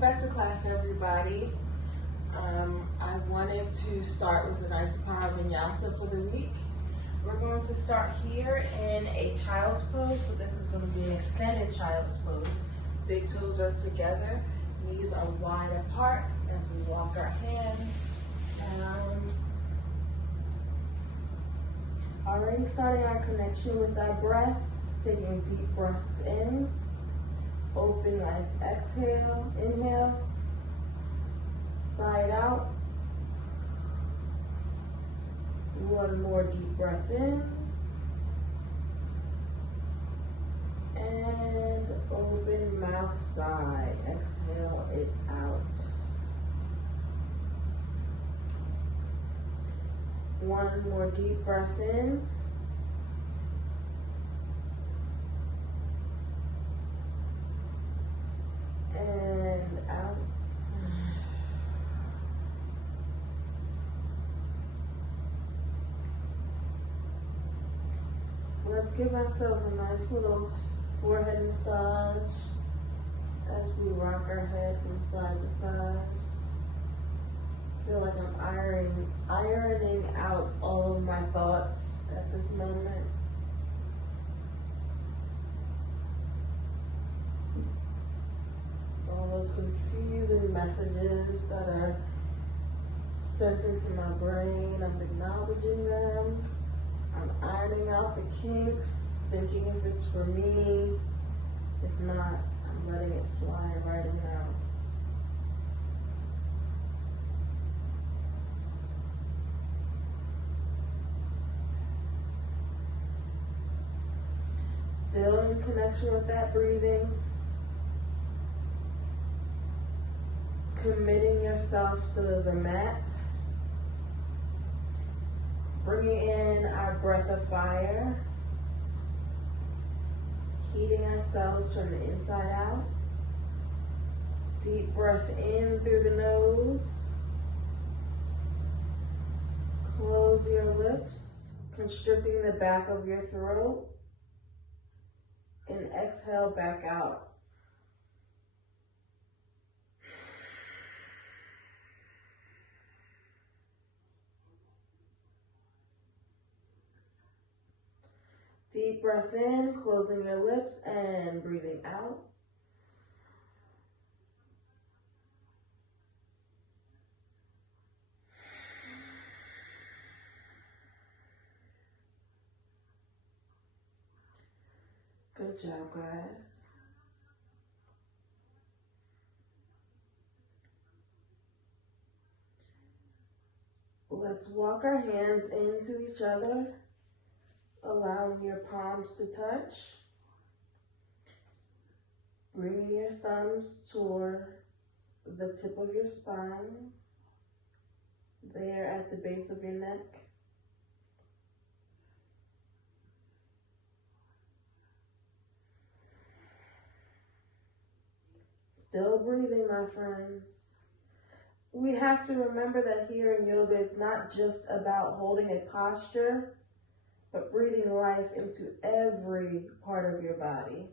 back to class, everybody. I wanted to start with a nice power vinyasa for the week. We're going to start here in a child's pose, but this is going to be an extended child's pose. Big toes are together, knees are wide apart as we walk our hands down. Already starting our connection with our breath, taking deep breaths in. Open like exhale, inhale, side out. One more deep breath in. And open mouth side, exhale it out. One more deep breath in. And out. Let's give ourselves a nice little forehead massage as we rock our head from side to side. Feel like I'm ironing out all of my thoughts at this moment. All those confusing messages that are sent into my brain, I'm acknowledging them. I'm ironing out the kinks, thinking if it's for me. If not, I'm letting it slide right now. Still in connection with that breathing. Committing yourself to the mat. Bringing in our breath of fire. Heating ourselves from the inside out. Deep breath in through the nose. Close your lips, constricting the back of your throat. And exhale back out. Deep breath in, closing your lips and breathing out. Good job, guys. Let's walk our hands into each other, allowing your palms to touch. Bringing your thumbs towards the tip of your spine, there at the base of your neck. Still breathing, my friends. We have to remember that here in yoga, it's not just about holding a posture, but breathing life into every part of your body.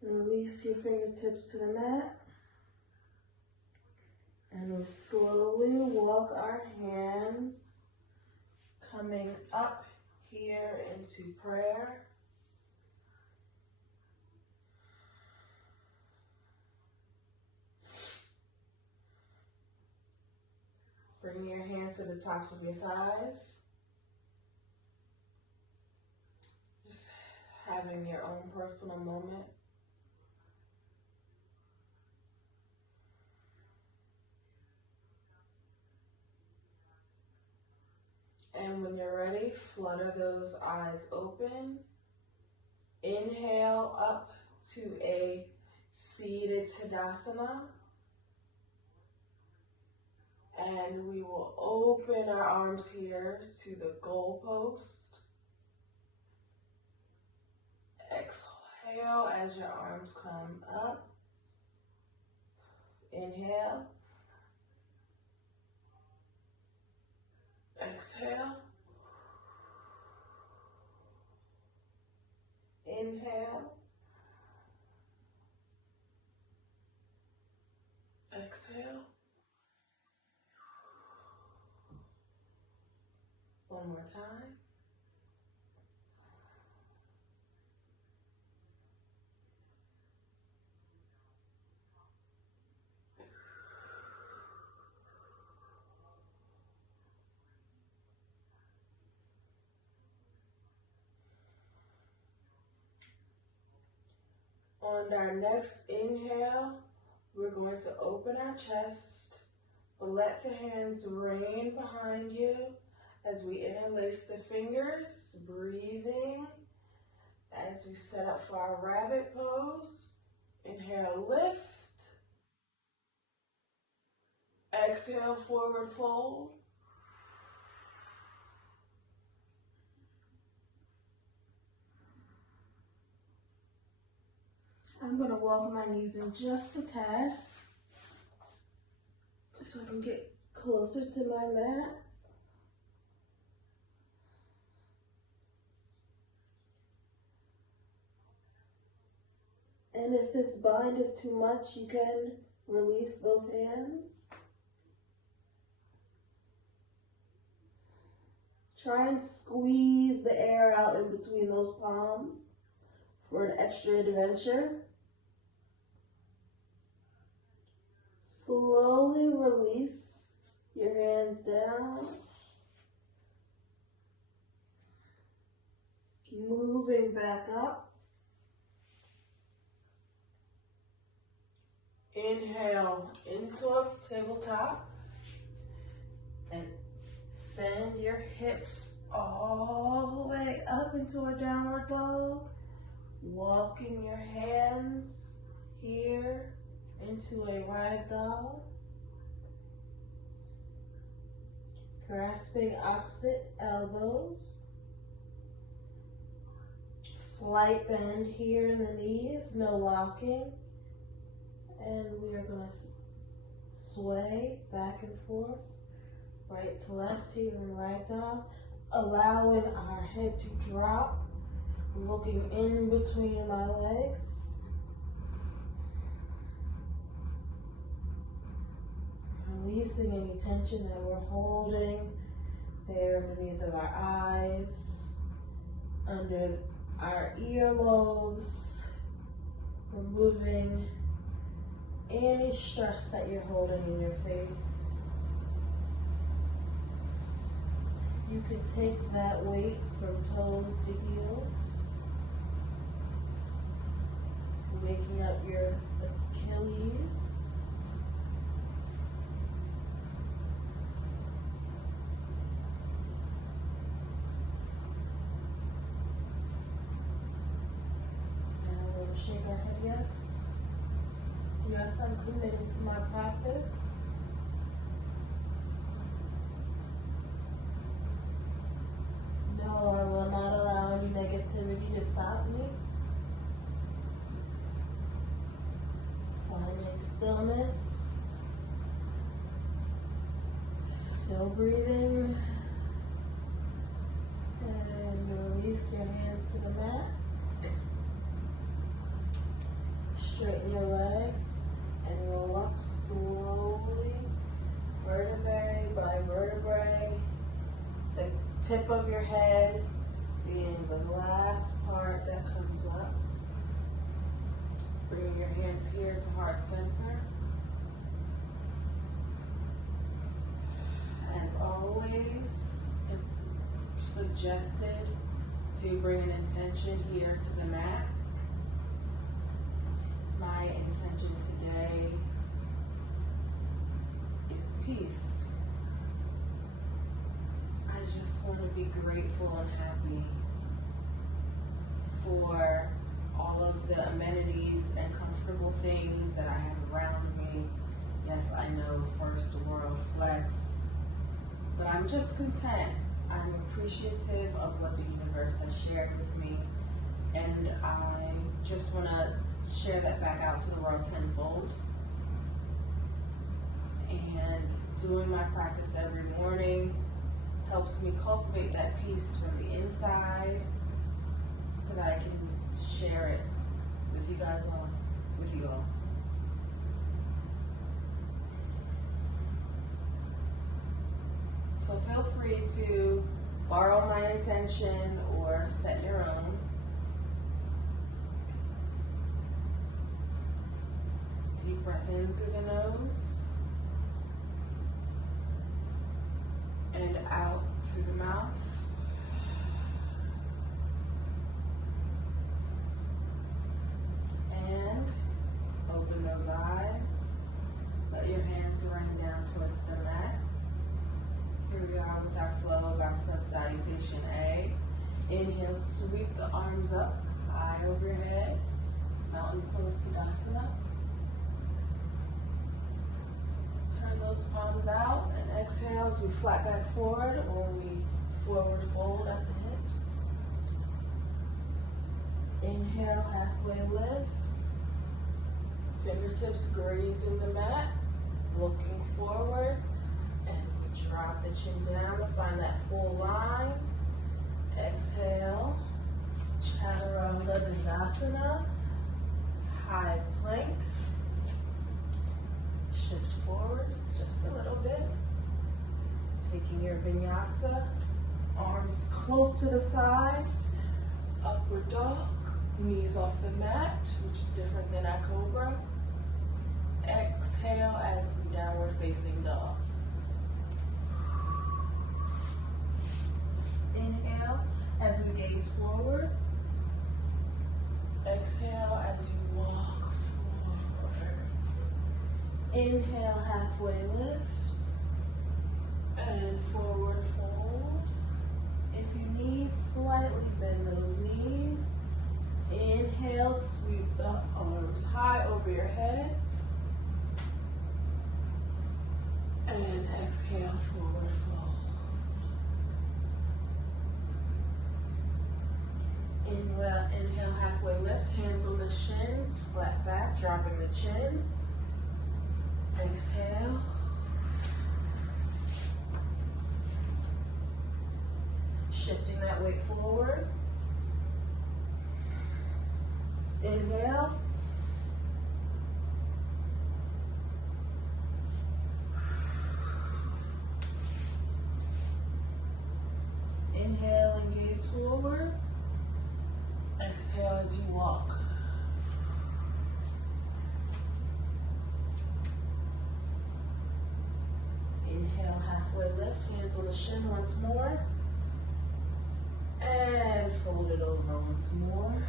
Release your fingertips to the mat. And we slowly walk our hands coming up here into prayer. Bring your hands to the tops of your thighs. Just having your own personal moment. And when you're ready, flutter those eyes open. Inhale up to a seated Tadasana. And we will open our arms here to the goalpost. Exhale as your arms come up. Inhale. Exhale. Inhale. Exhale. One more time. On our next inhale, we're going to open our chest, but let the hands rain behind you as we interlace the fingers, breathing as we set up for our rabbit pose. Inhale, lift. Exhale, forward fold. I'm going to walk my knees in just a tad so I can get closer to my mat. And if this bind is too much, you can release those hands. Try and squeeze the air out in between those palms for an extra adventure. Slowly release your hands down. Moving back up. Inhale into a tabletop and send your hips all the way up into a downward dog. Walking your hands here into a ragdoll. Grasping opposite elbows. Slight bend here in the knees, no locking. And we are going to sway back and forth, right to left here in ragdoll, allowing our head to drop, looking in between my legs. Releasing any tension that we're holding there underneath of our eyes, under our earlobes, removing any stress that you're holding in your face. You can take that weight from toes to heels, waking up your Achilles. Now we'll shake our head yes. Yes, I'm committed to my practice. No, I will not allow any negativity to stop me. Finding stillness. Still breathing. And release your hands to the mat. Straighten your legs and roll up slowly, vertebrae by vertebrae. The tip of your head being the last part that comes up. Bring your hands here to heart center. As always, it's suggested to bring an intention here to the mat. My intention today is peace. I just want to be grateful and happy for all of the amenities and comfortable things that I have around me. Yes, I know first world flex, but I'm just content. I'm appreciative of what the universe has shared with me, and I just want to share that back out to the world tenfold. And doing my practice every morning Helps me cultivate that peace from the inside so that I can share it with you guys all, with you all. So feel free to borrow my intention or set your own. Deep breath in through the nose and out through the mouth. And open those eyes. Let your hands rain down towards the mat. Here we are with our flow of our sun salutation A. Inhale, sweep the arms up, high over your head. Mountain pose Tadasana. Turn those palms out and exhale as we flat back forward or we forward fold at the hips. Inhale, halfway lift. Fingertips grazing the mat, looking forward. And we drop the chin down to find that full line. Exhale, Chaturanga Dandasana, high plank. Shift forward just a little bit. Taking your vinyasa, arms close to the side. Upward dog, knees off the mat, which is different than our cobra. Exhale as we downward facing dog. Inhale as we gaze forward. Exhale as you walk forward. Inhale, halfway lift and forward fold. If you need, slightly bend those knees. Inhale, sweep the arms high over your head. And exhale, forward fold. Inhale, halfway lift, hands on the shins, flat back, dropping the chin. Exhale. Shifting that weight forward. Inhale. Inhale and gaze forward. Exhale as you walk. Inhale, halfway lift, hands on the shin once more. And fold it over once more.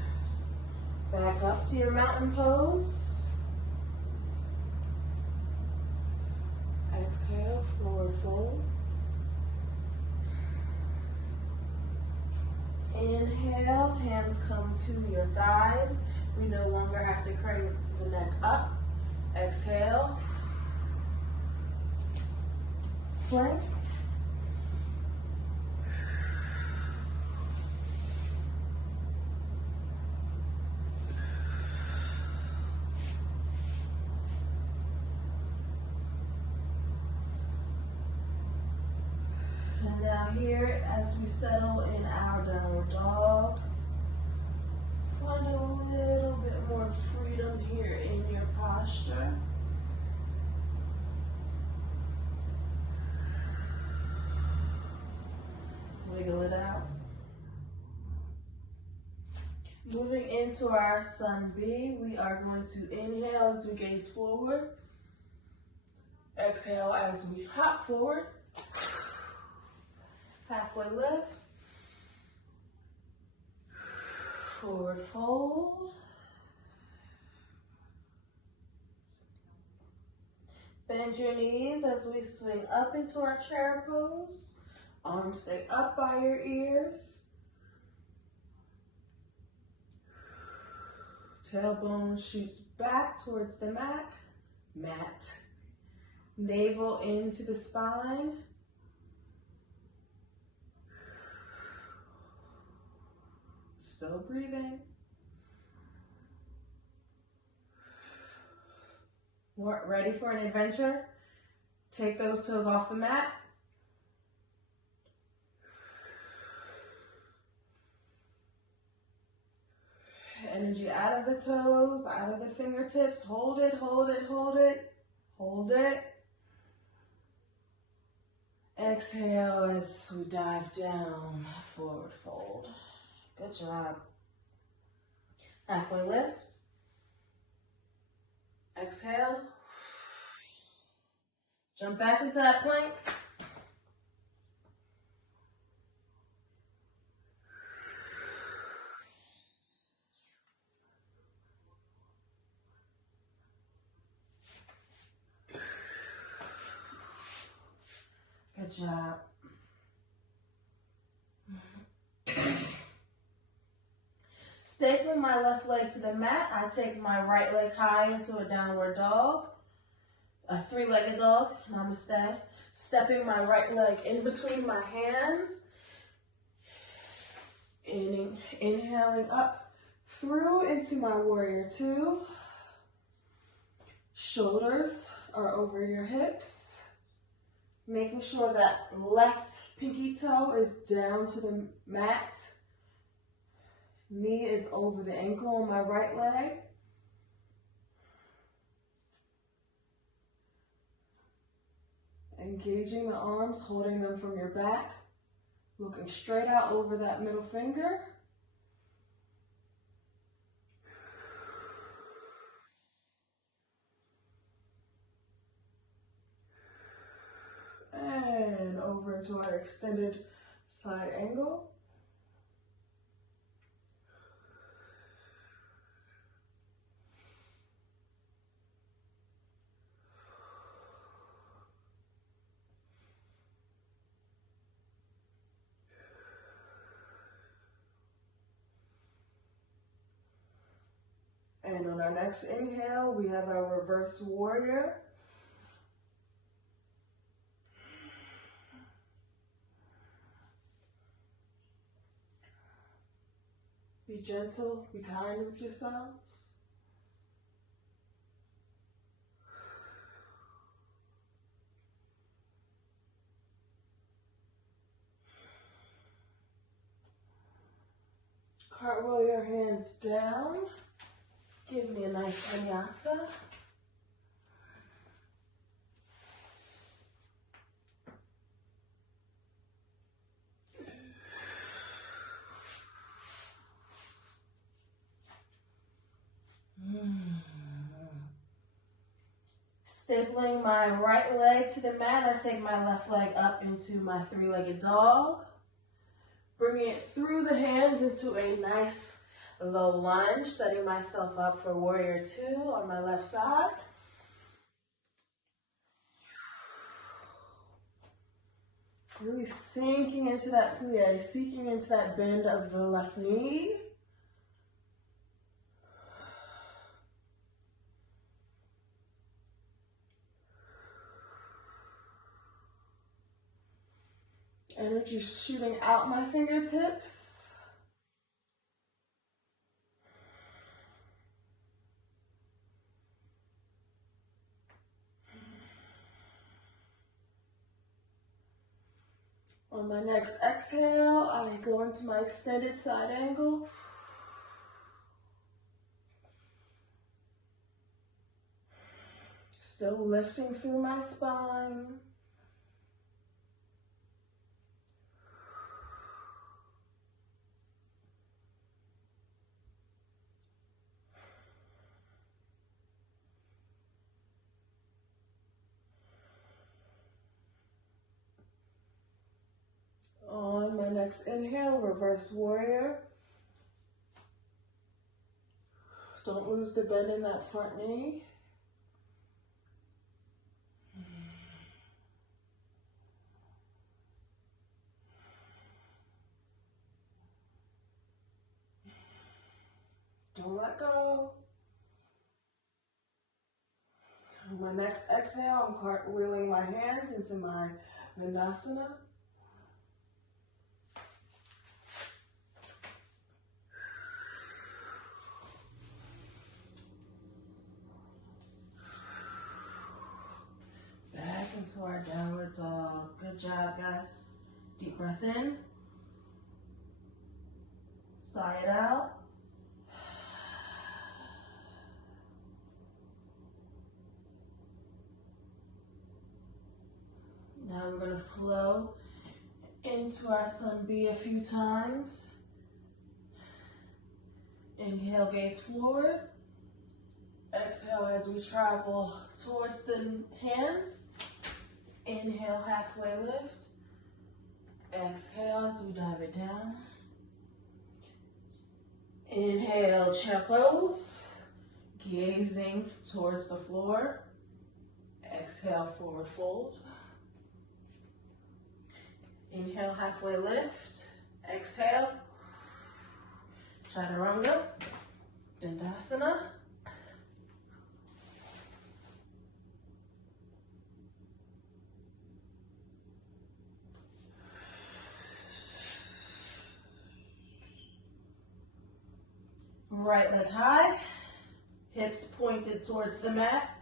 Back up to your mountain pose. Exhale, forward fold. Inhale, hands come to your thighs. We no longer have to crank the neck up. Exhale. Plank. And now here, as we settle in our downward dog, find a little bit more freedom here in your posture. Wiggle it out. Moving into our Sun B, we are going to inhale as we gaze forward. Exhale as we hop forward. Halfway lift. Forward fold. Bend your knees as we swing up into our chair pose. Arms stay up by your ears. Tailbone shoots back towards the mat. Navel into the spine. Still breathing. Ready for an adventure? Take those toes off the mat. energy out of the toes, out of the fingertips. Hold it, hold it, hold it, hold it. Exhale as we dive down, forward fold. Good job. Halfway lift. Exhale. Jump back into that plank. Good job. Stapling my left leg to the mat, I take my right leg high into a downward dog, a three-legged dog, namaste. Stepping my right leg in between my hands, inhaling up through into my warrior two. Shoulders are over your hips. Making sure that left pinky toe is down to the mat. Knee is over the ankle on my right leg. Engaging the arms, holding them from your back. Looking straight out over that middle finger. And over into our extended side angle. And on our next inhale, we have our reverse warrior. Be gentle, be kind with yourselves. Cartwheel your hands down. Give me a nice vinyasa. Stapling my right leg to the mat, I take my left leg up into my three-legged dog. Bringing it through the hands into a nice low lunge, setting myself up for warrior two on my left side. Really sinking into that plie, sinking into that bend of the left knee. Energy shooting out my fingertips. On my next exhale, I go into my extended side angle. Still lifting through my spine. On my next inhale, reverse warrior. Don't lose the bend in that front knee. Don't let go. On my next exhale, I'm cartwheeling my hands into my Vandasana. Back into our downward dog. Good job, guys. Deep breath in. Sigh it out. we're going to flow into our sun B a few times. Inhale, gaze forward. Exhale as we travel towards the hands. Inhale, halfway lift. Exhale as we dive it down. Inhale, chair pose, gazing towards the floor. Exhale, forward fold. Inhale, halfway lift. Exhale, chaturanga, dandasana. Right leg high, hips pointed towards the mat.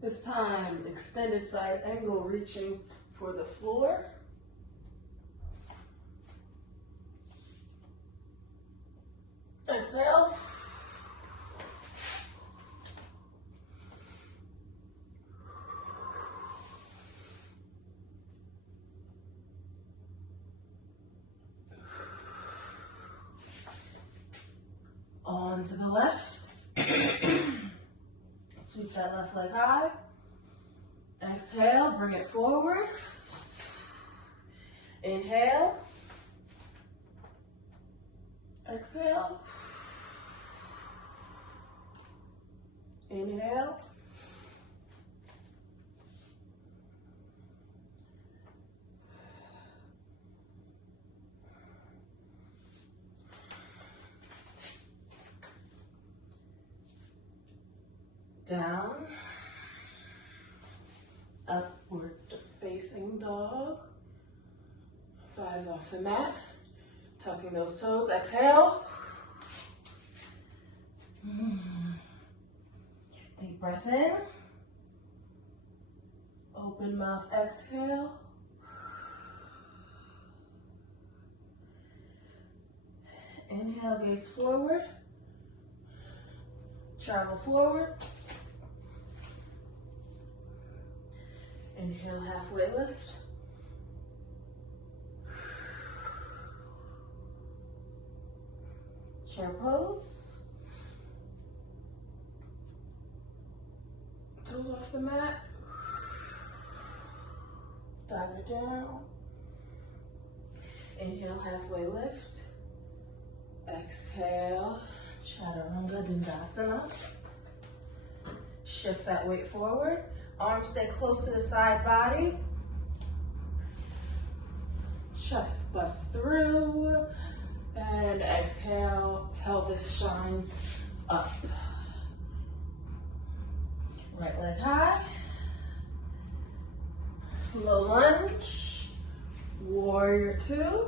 This time, extended side angle, reaching for the floor. Exhale. On to the left. Sweep that left leg high. Exhale, bring it forward. Inhale. Exhale. Inhale. Down, upward facing dog, thighs off the mat, tucking those toes, exhale. Deep breath in, open mouth, exhale. Inhale, gaze forward, travel forward. Inhale, halfway lift. Chair pose. Toes off the mat. Dive it down. Inhale, halfway lift. Exhale, chaturanga dandasana. Shift that weight forward. Arms stay close to the side body. Chest bust through. And exhale, pelvis shines up. Right leg high. Low lunge. Warrior two.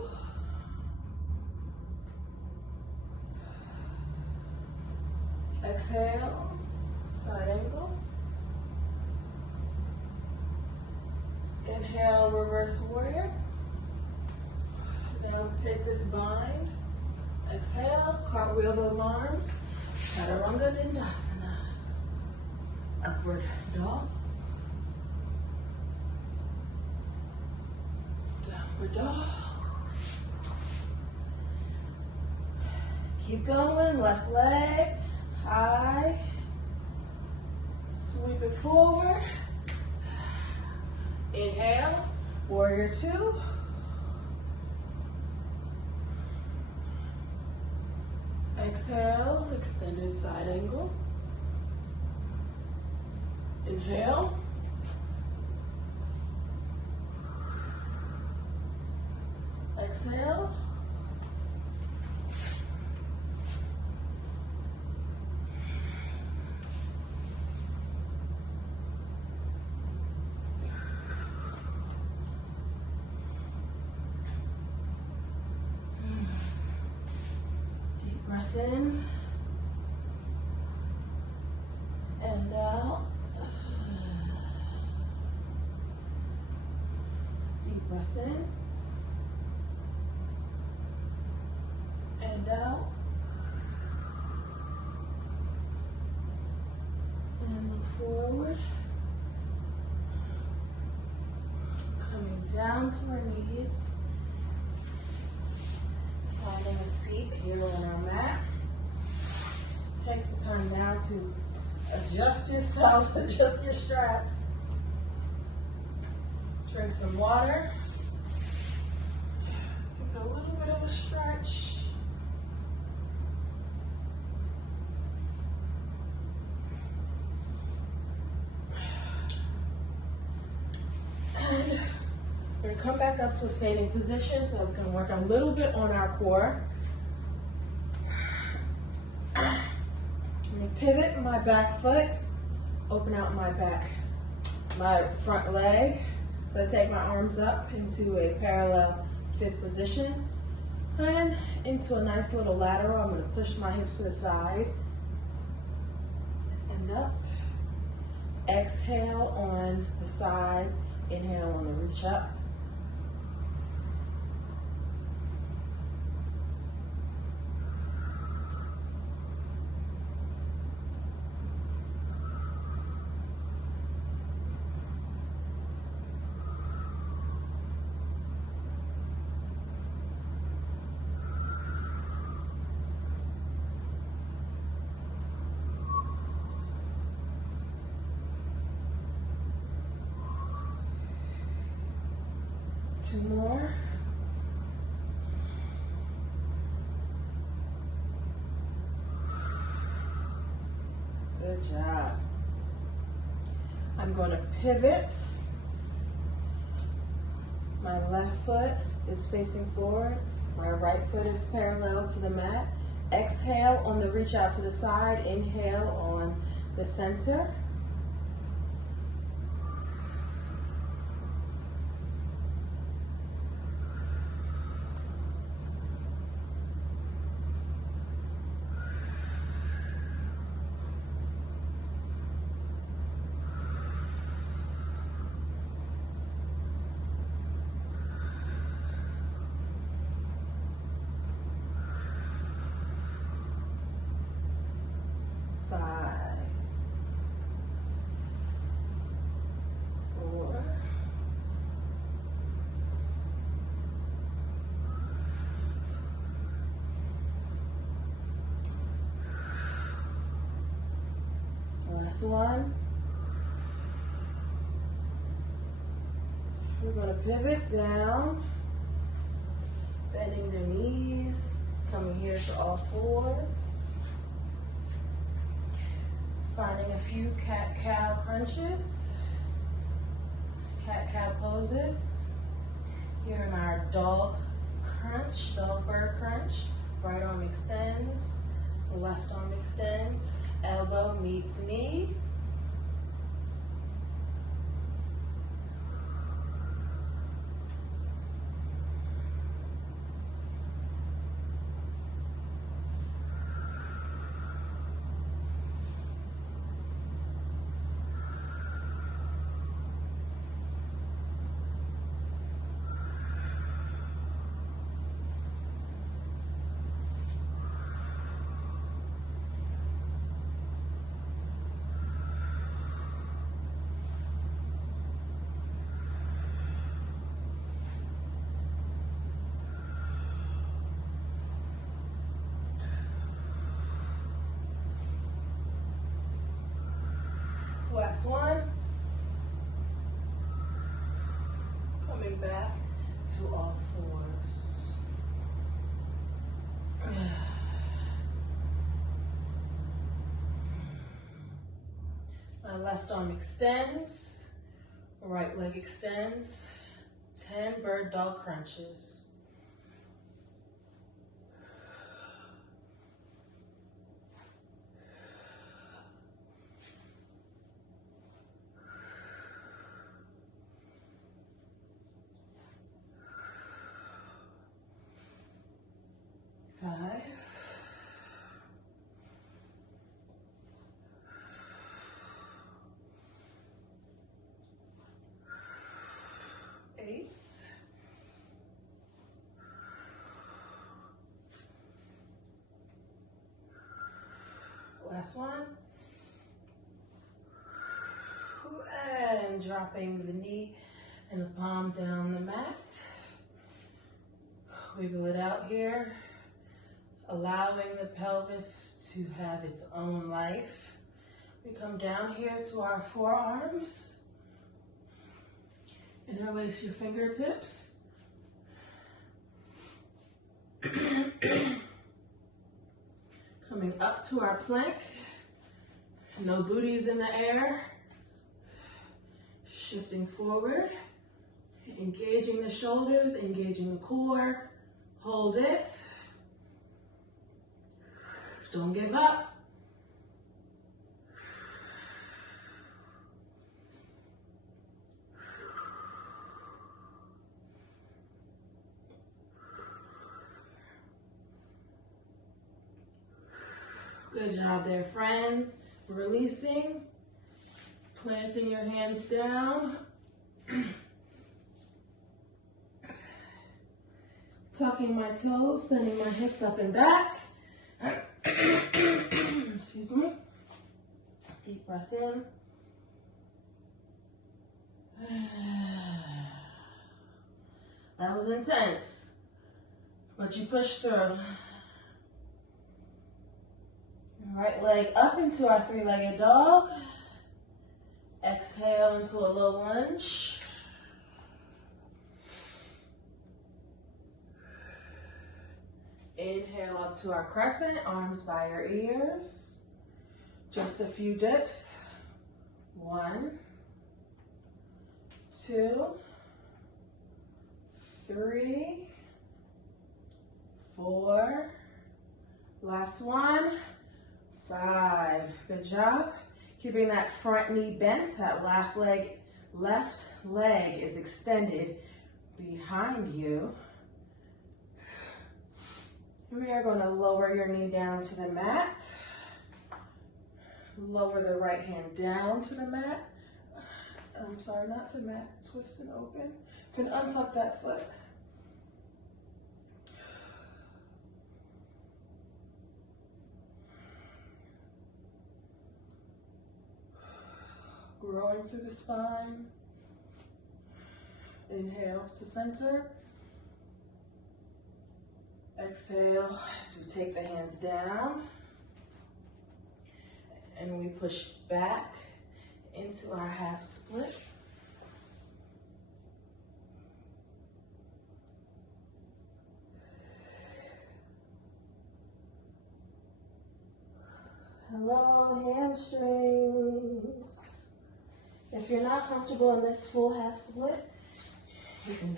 Exhale, side angle. Inhale, reverse warrior. Now take this bind. Exhale, cartwheel those arms. Chaturanga dandasana. Upward dog. Downward dog. Keep going, left leg, high. Sweep it forward. Inhale, warrior two. Exhale, extended side angle. Inhale. Exhale. Breath in and out. Deep breath in and out. forward. Coming down to our knees. Finding a seat here on our mat. Take the time now to adjust yourself, adjust your straps. Drink some water. Give it a little bit of a stretch. And we're going to come back up to a standing position so we can work a little bit on our core. Let me pivot my back foot, open out my front leg. So I take my arms up into a parallel fifth position and into a nice little lateral. I'm going to push my hips to the side and up. Exhale on the side, inhale on the reach up. Two more. Good job. I'm going to pivot. My left foot is facing forward. My right foot is parallel to the mat. Exhale on the reach out to the side. Inhale on the center. Last one. We're going to pivot down, bending their knees, coming here to all fours. Finding a few cat-cow crunches, cat-cow poses. Here in our dog crunch, dog bird crunch. Right arm extends, left arm extends. Elbow meets knee. Last one. Coming back to all fours. My left arm extends, right leg extends. 10 bird dog crunches. Five. 8. Last one. and dropping the knee and the palm down the mat. Wiggle it out here, allowing the pelvis to have its own life. We come down here to our forearms. Interlace your fingertips. Coming up to our plank. No booties in the air. Shifting forward. Engaging the shoulders, engaging the core. Hold it. Don't give up. Good job there, friends. Releasing, planting your hands down. Tucking my toes, sending my hips up and back. Excuse me. Deep breath in. That was intense, but you pushed through. Right leg up into our three-legged dog. Exhale into a low lunge. Inhale up to our crescent, arms by your ears. Just a few dips. 1, 2, 3, 4. Last one. 5. Good job. Keeping that front knee bent, that left leg is extended behind you. We are going to lower your knee down to the mat. Lower the right hand down to the mat. I'm sorry, not the mat. Twist and open. You can untuck that foot. Growing through the spine. Inhale to center. Exhale as we take the hands down. And we push back into our half split. Hello, hamstrings. If you're not comfortable in this full half split, you can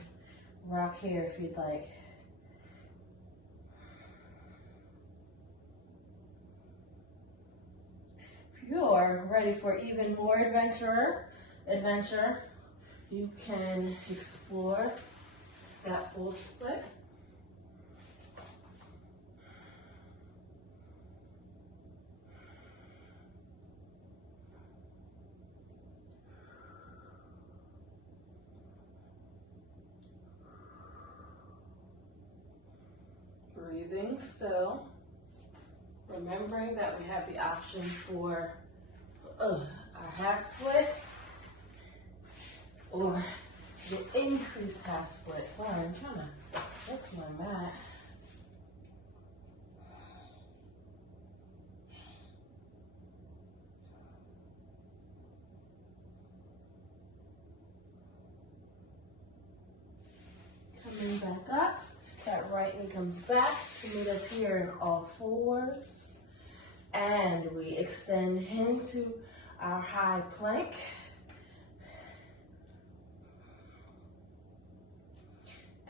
rock here if you'd like. If you're ready for even more adventure, you can explore that full split. Breathing still, remembering that we have the option for our half split or the increased half split. Sorry, I'm trying to look to my mat. Coming back up. That right knee comes back to meet us here in all fours. And we extend into our high plank.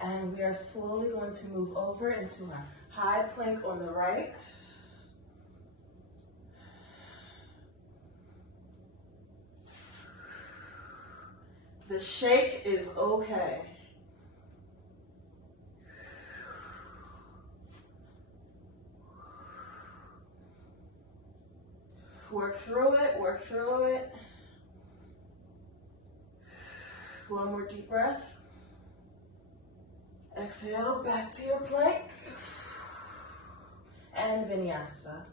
And we are slowly going to move over into our high plank on the right. The shake is okay. Work through it, work through it. One more deep breath. Exhale, back to your plank. And vinyasa.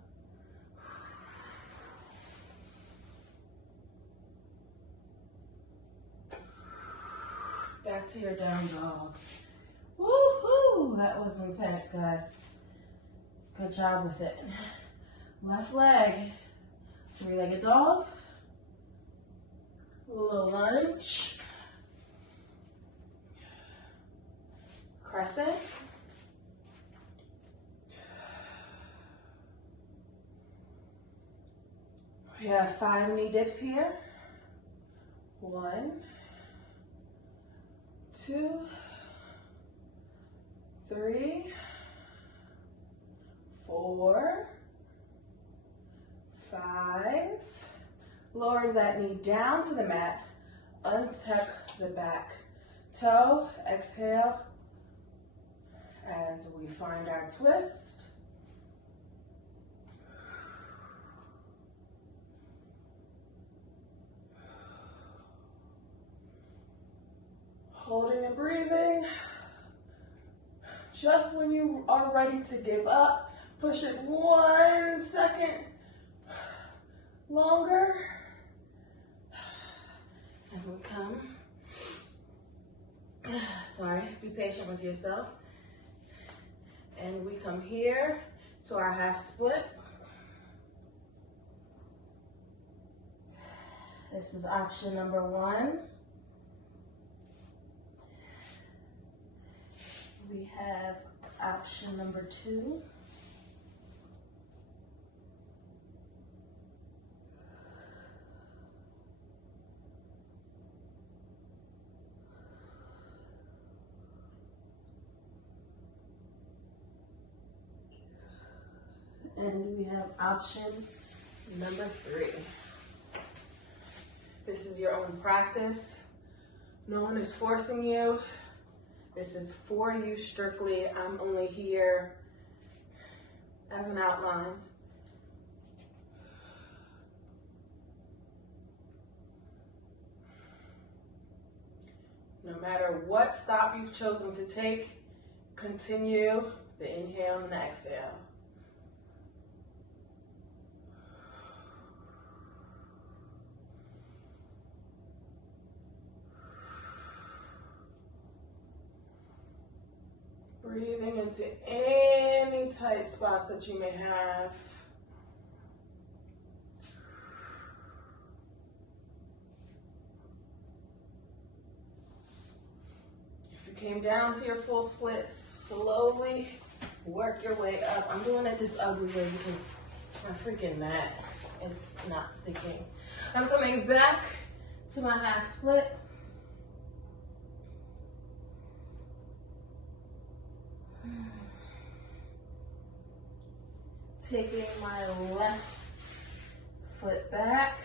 back to your down dog. Woo-hoo! That was intense, guys. Good job with it. Left leg. Three-legged dog. A little lunge. Crescent. We have 5 knee dips here. 1, 2, 3, 4, 5. Lower that knee down to the mat. Untuck the back toe. Exhale as we find our twist. Holding and breathing. Just when you are ready to give up, push it 1 second longer. And we come. Sorry, be patient with yourself. And we come here to our half split. This is option number 1. We have option number 2. And we have option number 3. This is your own practice. No one is forcing you. This is for you strictly. I'm only here as an outline. No matter what stop you've chosen to take, continue the inhale and the exhale. Breathing into any tight spots that you may have. If you came down to your full split, slowly work your way up. I'm doing it this ugly way because my freaking mat is not sticking. I'm coming back to my half split. Taking my left foot back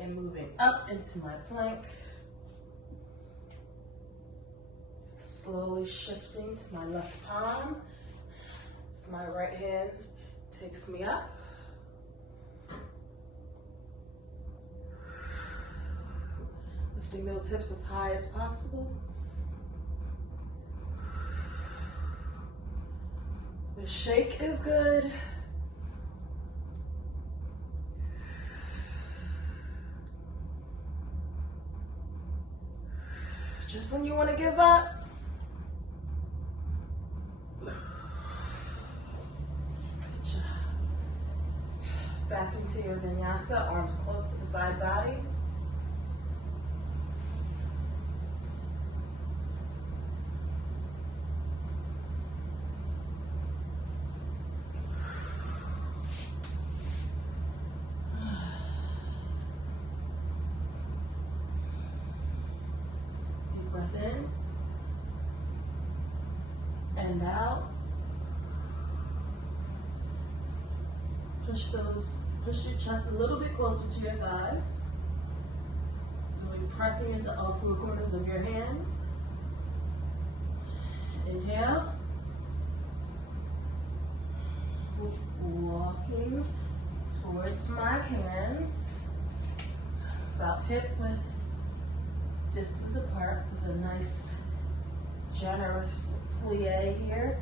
and moving up into my plank. Slowly shifting to my left palm. So my right hand takes me up. Lifting those hips as high as possible. The shake is good. Just when you want to give up, back into your vinyasa, arms close to the side body. In and out. Push your chest a little bit closer to your thighs. Really pressing into all 4 corners of your hands. Inhale. Walking towards my hands, about hip width distance apart with a nice generous plie here.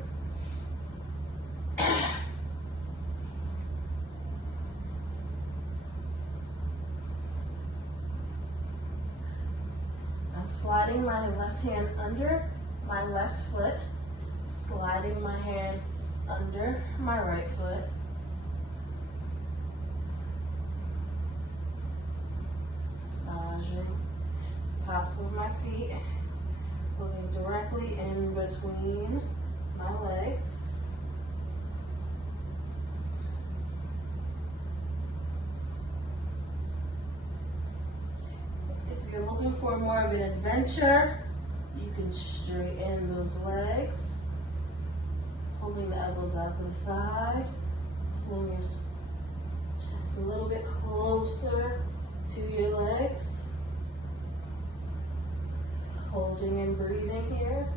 I'm I'm sliding my left hand under my left foot, sliding my hand under my right foot. Massaging tops of my feet, moving directly in between my legs. If you're looking for more of an adventure, you can straighten those legs, holding the elbows out to the side, pulling your chest a little bit closer to your legs. Holding and breathing here.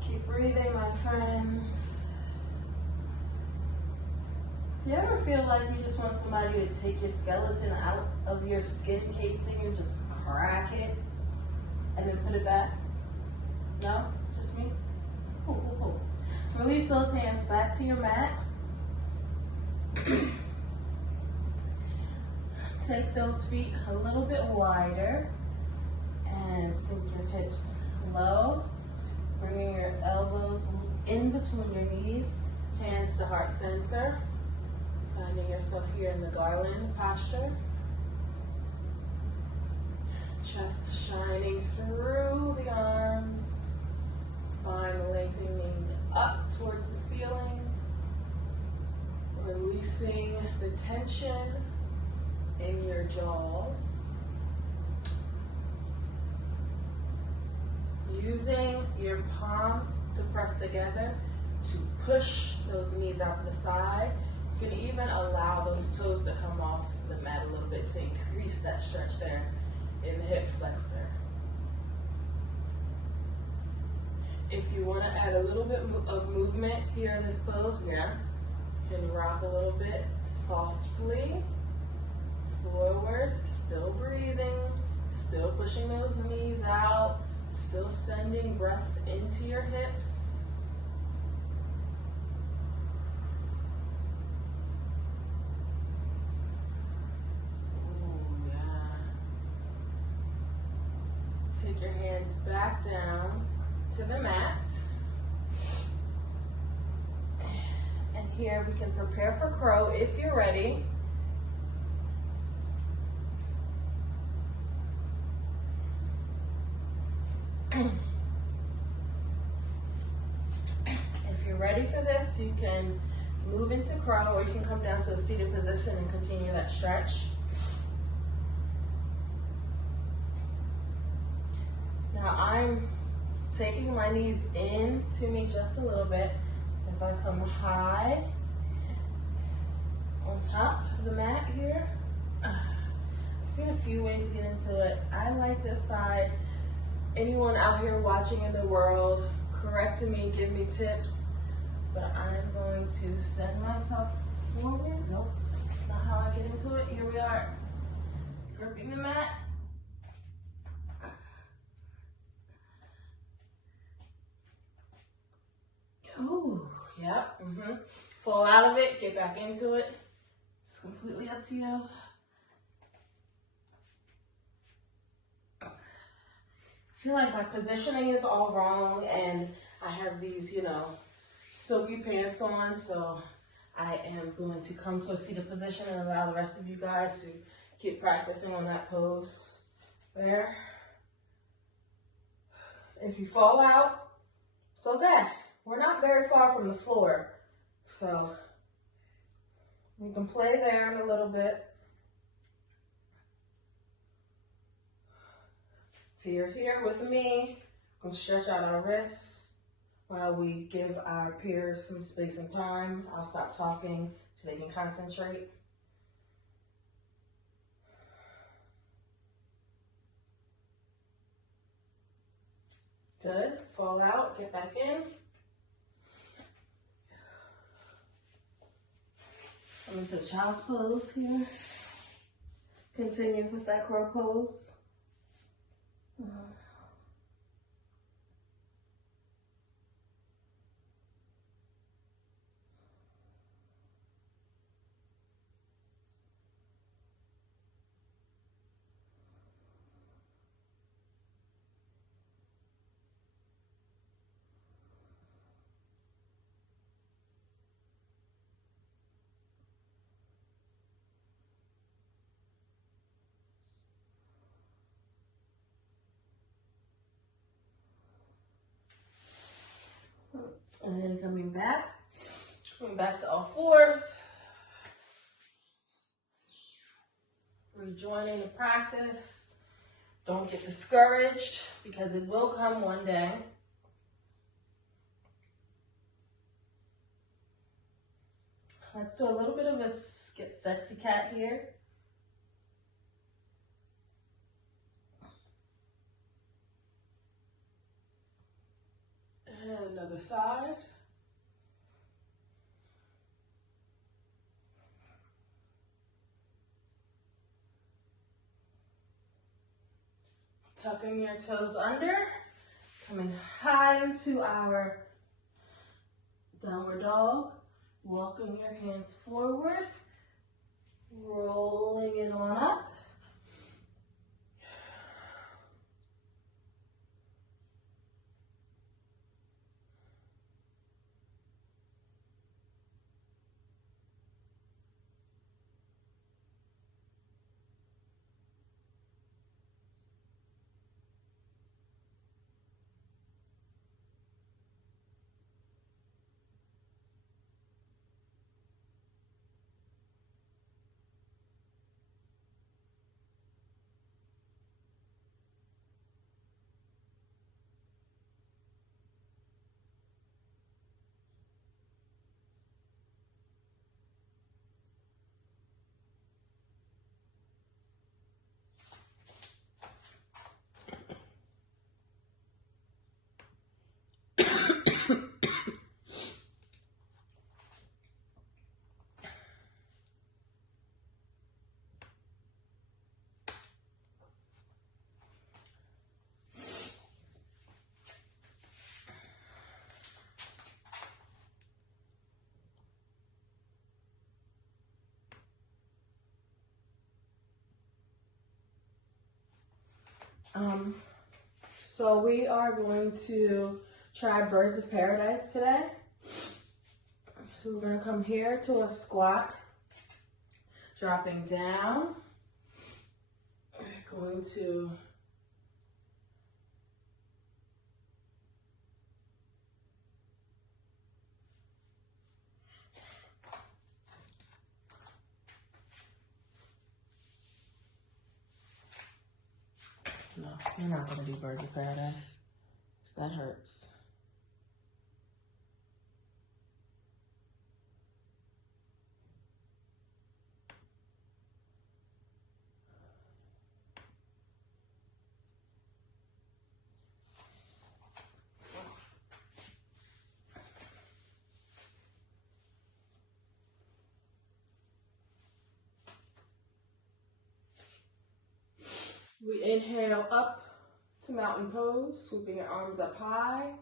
Keep breathing, my friends. You ever feel like you just want somebody to take your skeleton out of your skin casing and just crack it and then put it back? No? Just me? Cool, cool, cool. Release those hands back to your mat. Take those feet a little bit wider and sink your hips low. Bringing your elbows in between your knees, hands to heart center. Finding yourself here in the garland posture. Chest shining through the arms. Spine lengthening up towards the ceiling. Releasing the tension in your jaws. Using your palms to press together to push those knees out to the side. You can even allow those toes to come off the mat a little bit to increase that stretch there in the hip flexor. If you want to add a little bit of movement here in this pose, you can rock a little bit softly forward, still breathing, still pushing those knees out, still sending breaths into your hips. Take your hands back down to the mat. And here we can prepare for crow if you're ready. If you're ready for this, you can move into crow or you can come down to a seated position and continue that stretch. Now I'm taking my knees in to me just a little bit as I come high on top of the mat here. I've seen a few ways to get into it. I like this side. Anyone out here watching in the world, correct me, give me tips, but I'm going to send myself forward. Nope, that's not how I get into it. Here we are, gripping the mat. Ooh, yep, Fall out of it, get back into it. It's completely up to you. I feel like my positioning is all wrong and I have these, silky pants on, so I am going to come to a seated position and allow the rest of you guys to keep practicing on that pose there. If you fall out, it's okay. We're not very far from the floor, so you can play there in a little bit. If you're here with me, I'm going to stretch out our wrists while we give our peers some space and time. I'll stop talking so they can concentrate. Good. Fall out, get back in. Come into child's pose here. Continue with that crow pose. And then coming back to all fours, rejoining the practice. Don't get discouraged because it will come one day. Let's do a little bit of a get sexy cat here. And another side. Tucking your toes under, coming high into our downward dog. Walking your hands forward, rolling it on up. So we are going to try Birds of Paradise today. So we're going to come here to a squat, dropping down. We're going to no, we're not going to do Birds of Paradise, because that hurts. We inhale up to mountain pose, sweeping your arms up high.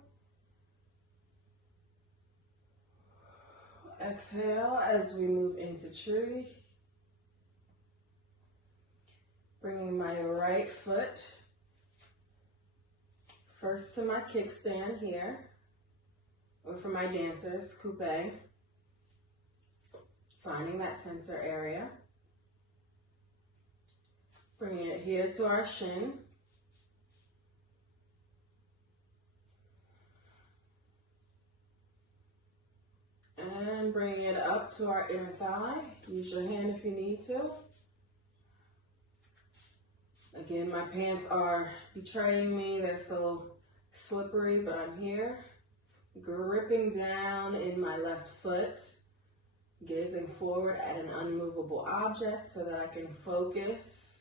Exhale as we move into tree. Bringing my right foot first to my kickstand here, or for my dancers, coupe. Finding that center area. Bringing it here to our shin. And bringing it up to our inner thigh. Use your hand if you need to. Again, my pants are betraying me. They're so slippery, but I'm here. Gripping down in my left foot. Gazing forward at an unmovable object so that I can focus.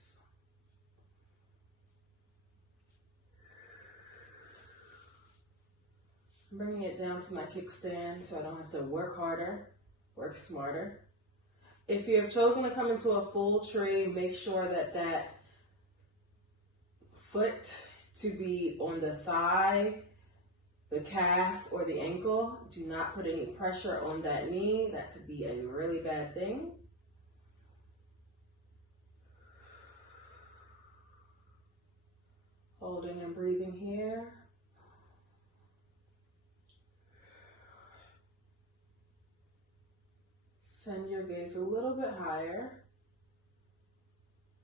Bringing it down to my kickstand so I don't have to work harder, work smarter. If you have chosen to come into a full tree, make sure that that foot to be on the thigh, the calf, or the ankle. Do not put any pressure on that knee. That could be a really bad thing. Holding and breathing here. Send your gaze a little bit higher,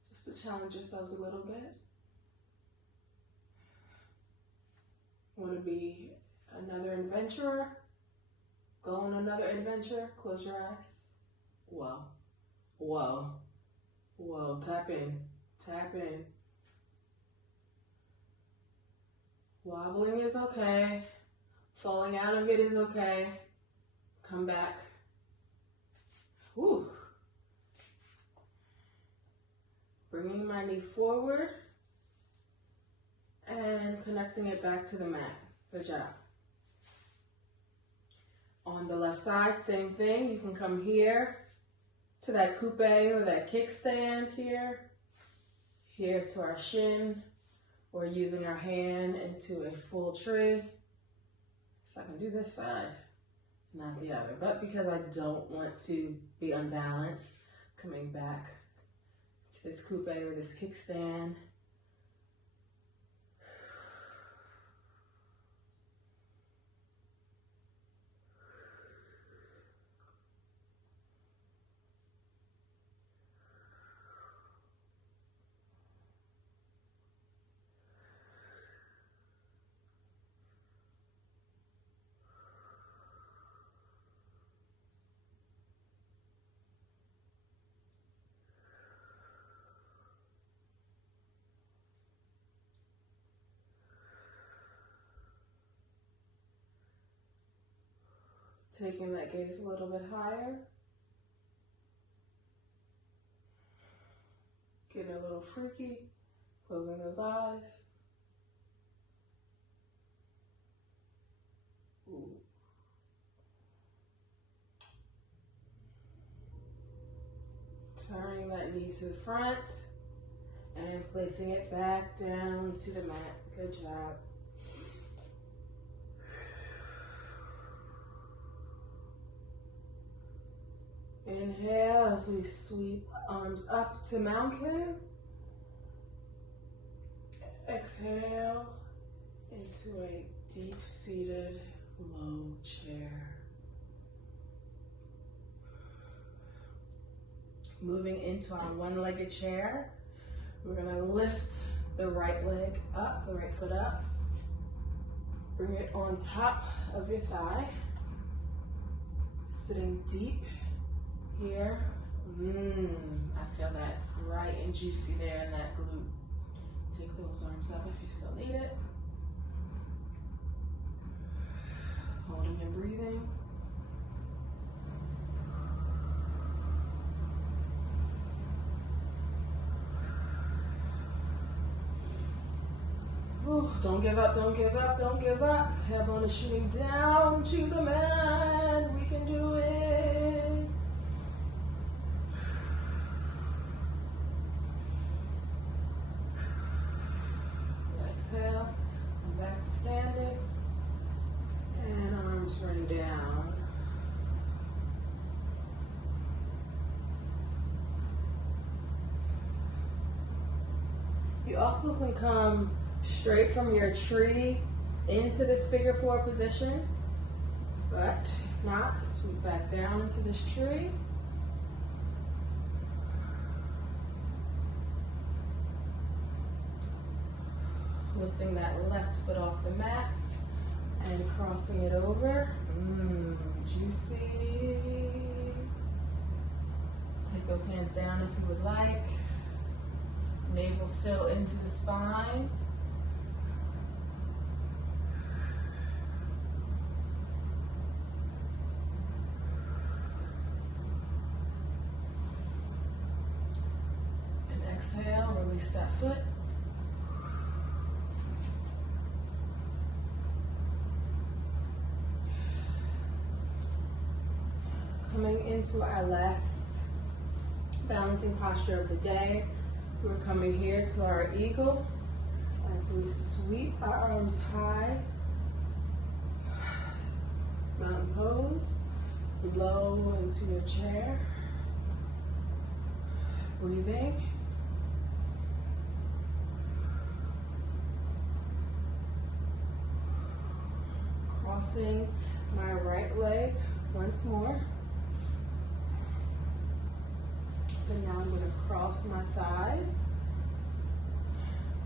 just to challenge yourselves a little bit. Want to be another adventurer? Go on another adventure? Close your eyes. Whoa, whoa, whoa, tap in, tap in. Wobbling is okay. Falling out of it is okay. Come back. Whew. Bringing my knee forward and connecting it back to the mat. Good job. On the left side, same thing. You can come here to that coupe or that kickstand here. Here to our shin, or using our hand into a full tree. So I can do this side, not the other. But because I don't want to be unbalanced, coming back to this coupe or this kickstand. Taking that gaze a little bit higher. Getting a little freaky. Closing those eyes. Ooh. Turning that knee to the front and placing it back down to the mat. Good job. Inhale as we sweep arms up to mountain. Exhale into a deep-seated low chair. Moving into our one-legged chair, we're going to lift the right leg up, the right foot up. Bring it on top of your thigh. Sitting deep here. I feel that right and juicy there in that glute. Take those arms up if you still need it. Holding and breathing. Ooh, don't give up, don't give up, don't give up. Tailbone is shooting down to the mat. We can do it. Exhale, come back to standing, and arms run down. You also can come straight from your tree into this figure four position, but if not, sweep back down into this tree. Lifting that left foot off the mat and crossing it over. Juicy. Take those hands down if you would like. Navel still into the spine. And exhale, release that foot. Coming into our last balancing posture of the day, we're coming here to our eagle, As we sweep our arms high, mountain pose, low into your chair, breathing. Crossing my right leg once more. And now I'm going to cross my thighs,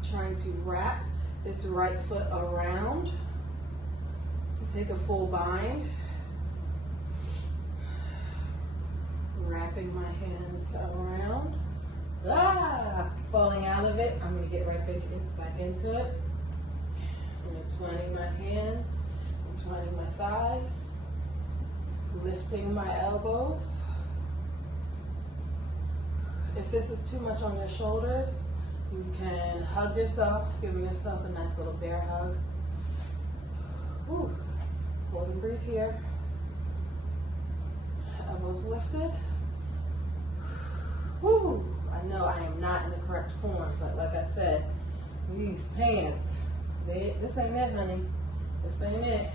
trying to wrap this right foot around to take a full bind. Wrapping my hands around. Falling out of it. I'm going to get right back into it. I'm entwining my hands, entwining my thighs, lifting my elbows. If this is too much on your shoulders, you can hug yourself, giving yourself a nice little bear hug. Whew. Hold and breathe here. Elbows lifted. Whew. I know I am not in the correct form, but like I said, these pants, this ain't it, honey. This ain't it.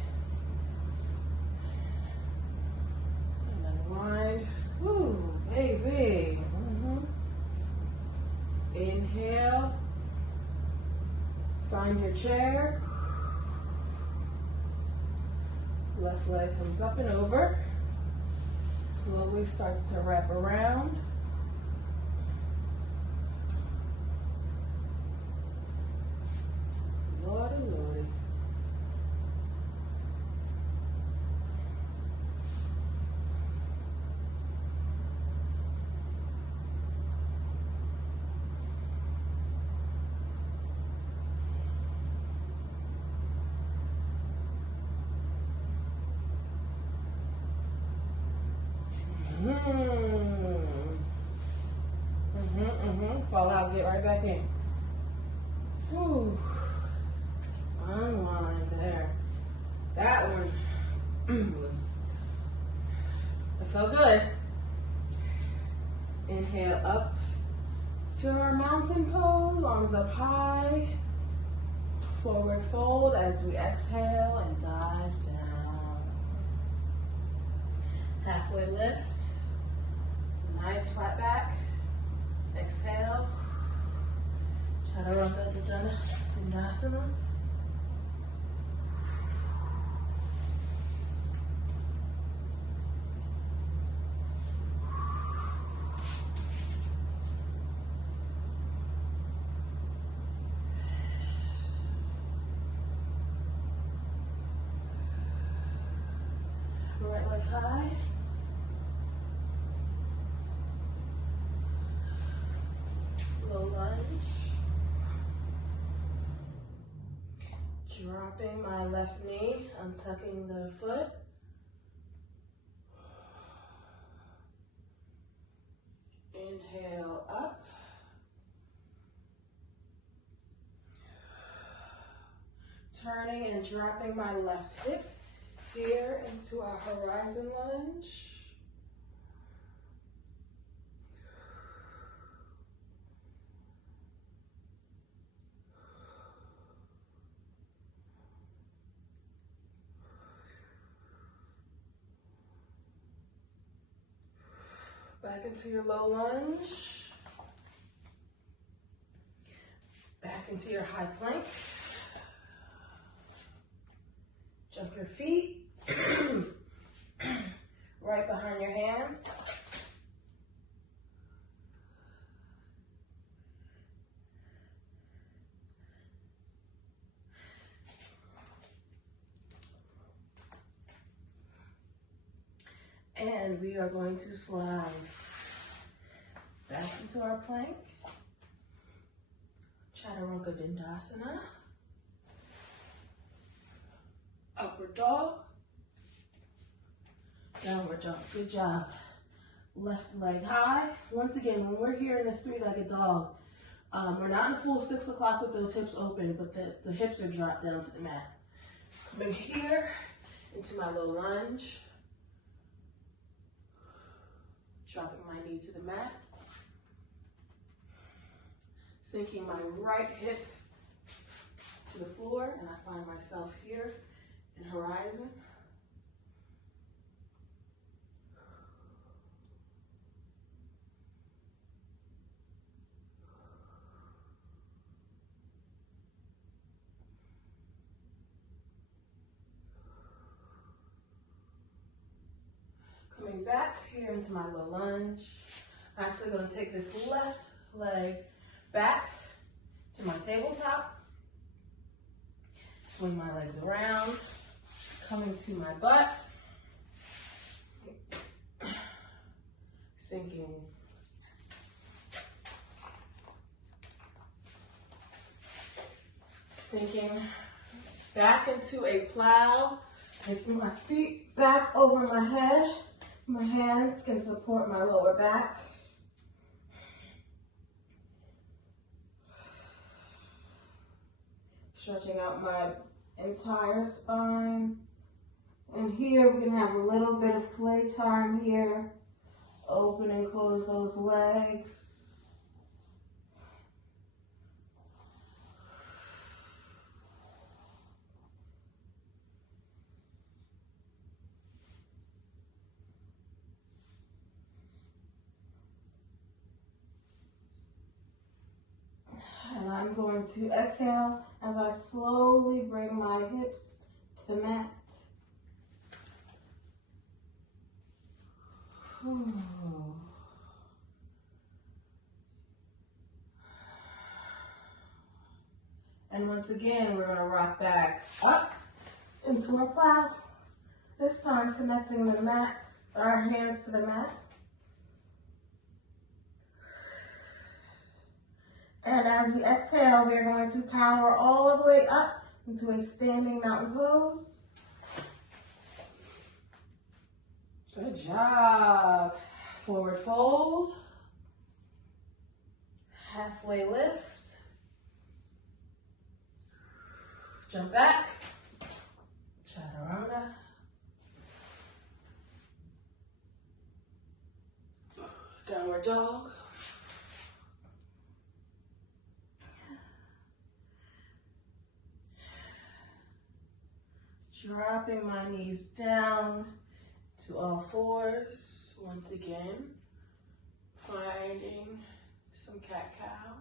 And unwind. Woo, baby. Inhale. Find your chair. Left leg comes up and over. Slowly starts to wrap around. Lordy, Lordy. Fall out, get right back in. Whew. Unwind there. That one it felt good. Inhale up to our mountain pose, arms up high. Forward fold as we exhale and dive down. Halfway lift. Nice flat back. Exhale. Chaturanga Dandasana. Right leg high. Low lunge. Dropping my left knee, untucking the foot. Inhale up. Turning and dropping my left hip here into our horizon lunge. Back into your low lunge. Back into your high plank. Jump your feet right behind your hands. And we are going to slide back into our plank. Chaturanga Dandasana. Upward dog. Downward dog. Good job. Left leg high. Once again, when we're here in this three-legged dog, we're not in a full 6 o'clock with those hips open, but the hips are dropped down to the mat. Coming here into my low lunge. Dropping my knee to the mat. Sinking my right hip to the floor, and I find myself here in horizon. Coming back here into my little lunge. I'm actually going to take this left leg back to my tabletop. Swing my legs around, coming to my butt. Sinking. Sinking back into a plow. Taking my feet back over my head. My hands can support my lower back. Stretching out my entire spine. And here we can have a little bit of playtime here. Open and close those legs. And I'm going to exhale as I slowly bring my hips to the mat. And once again, we're going to rock back up into our plow. This time connecting the mats, our hands to the mat. And as we exhale, we are going to power all the way up into a standing mountain pose. Good job. Forward fold. Halfway lift. Jump back. Chaturanga. Downward dog. Dropping my knees down to all fours. Once again, finding some cat-cow.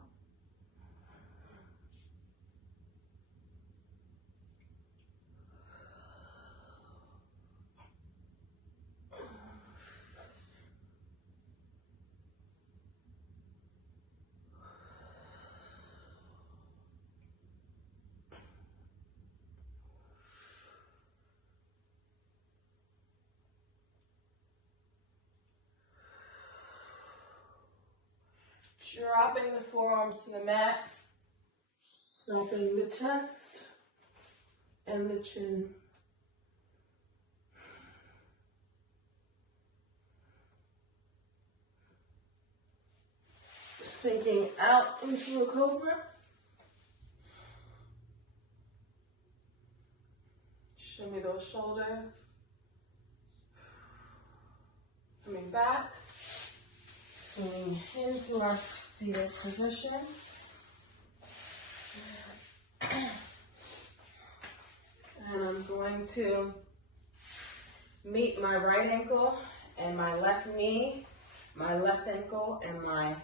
Dropping the forearms to the mat, stopping the chest and the chin. Sinking out into a cobra. Show me those shoulders. Coming back. Swing into our seated position. And I'm going to meet my right ankle and my left knee, my left ankle and my,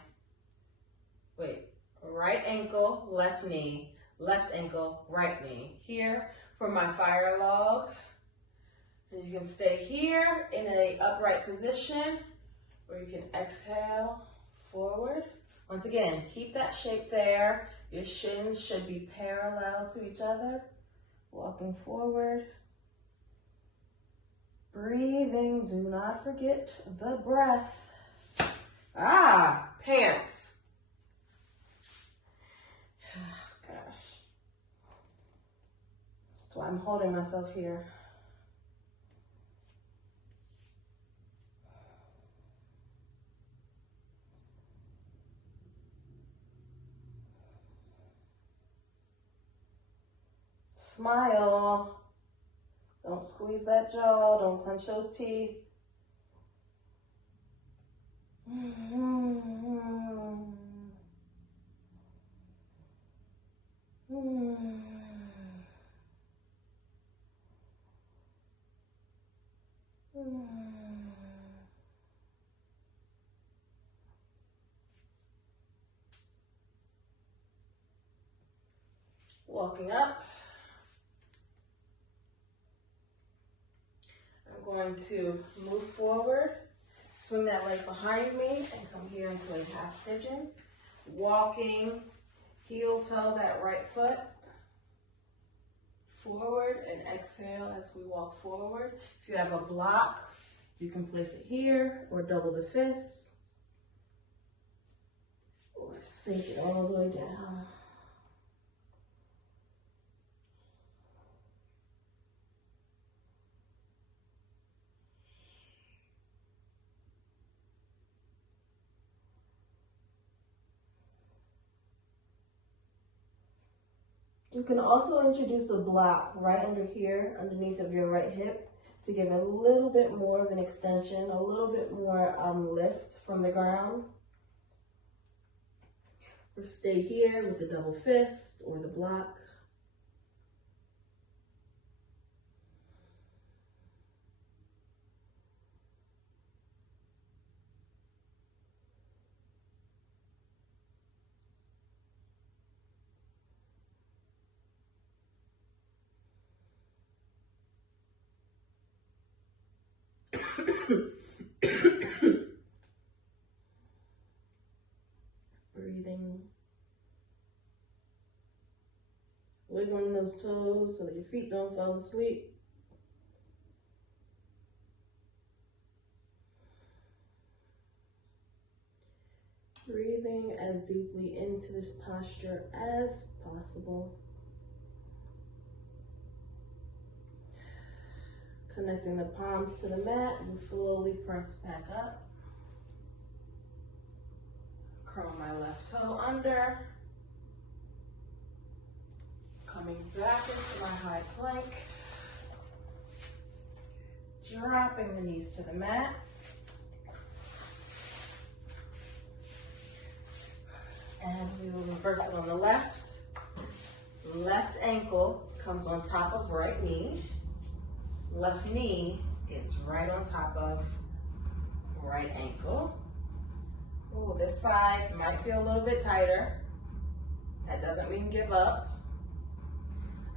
right ankle, left knee, left ankle, right knee. Here for my fire log. And you can stay here in an upright position, or you can exhale forward. Once again, keep that shape there. Your shins should be parallel to each other. Walking forward. Breathing, do not forget the breath. Pants. Gosh. That's why I'm holding myself here. Smile. Don't squeeze that jaw. Don't clench those teeth. Walking up. I'm going to move forward, swing that leg behind me, and come here into a half pigeon. Walking, heel toe that right foot forward, and exhale as we walk forward. If you have a block, you can place it here or double the fists or sink it all the way down. You can also introduce a block right under here, underneath of your right hip, to give a little bit more of an extension, a little bit more lift from the ground. Or stay here with the double fist or the block. Breathing. Wiggling those toes so that your feet don't fall asleep. Breathing as deeply into this posture as possible. Connecting the palms to the mat, we'll slowly press back up. Curl my left toe under. Coming back into my high plank. Dropping the knees to the mat. And we will reverse it on the left. Left ankle comes on top of right knee. Left knee is right on top of right ankle. Oh, this side might feel a little bit tighter. That doesn't mean give up.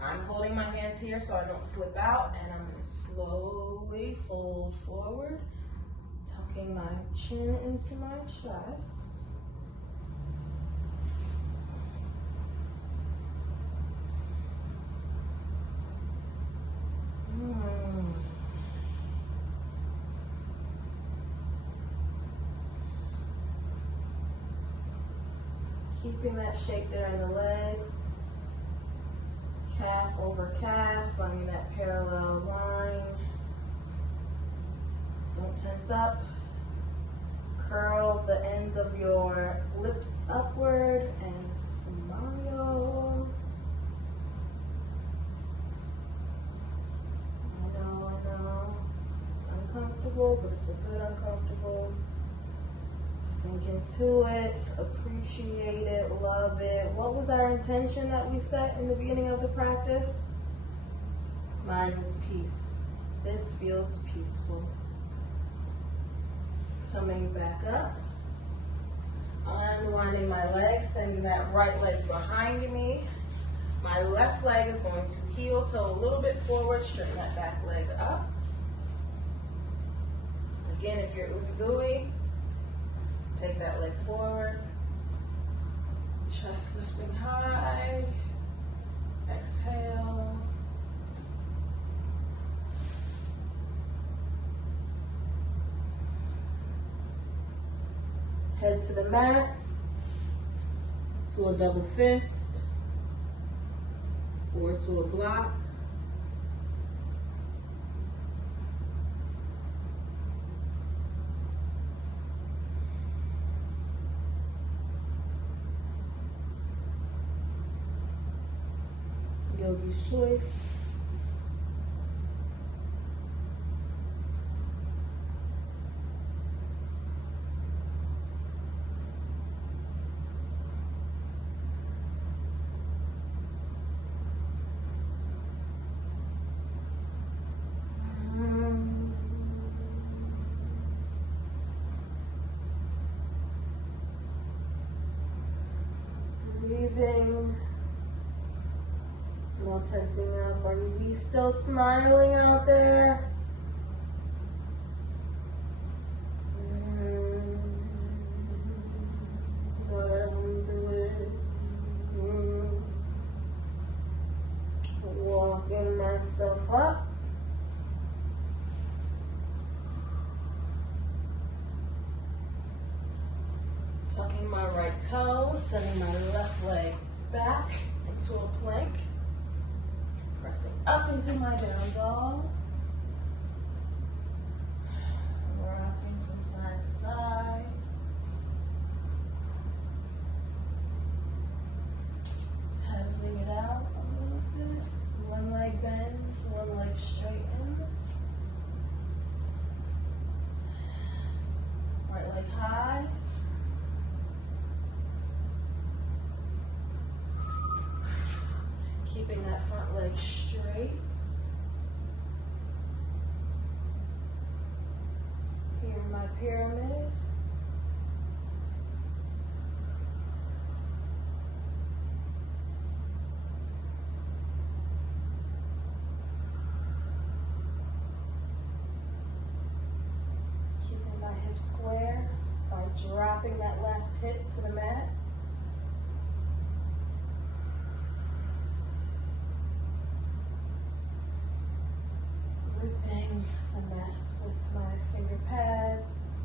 I'm holding my hands here so I don't slip out, and I'm going to slowly fold forward, tucking my chin into my chest. Keeping that shape there in the legs. Calf over calf, finding that parallel line. Don't tense up. Curl the ends of your lips upward and smile. I know. It's uncomfortable, but it's a good uncomfortable. Sink into it, appreciate it, love it. What was our intention that we set in the beginning of the practice? Mine was peace. This feels peaceful. Coming back up. Unwinding my legs, sending that right leg behind me. My left leg is going to heel toe a little bit forward, straighten that back leg up. Again, if you're ooey gooey, take that leg forward. Chest lifting high. Exhale. Head to the mat, to a double fist, or to a block. Yogi's choice. Breathing No tensing up. Are you still smiling out there? Walking myself up. Tucking my right toe, sending my left leg back into a plank. Pressing up into my down dog. Rocking from side to side. Pedaling it out a little bit. One leg bends, one leg straightens. Right leg high. Keeping that front leg straight. Here in my pyramid. Keeping my hips square by dropping that left hip to the mat. Gripping the mat with my finger pads.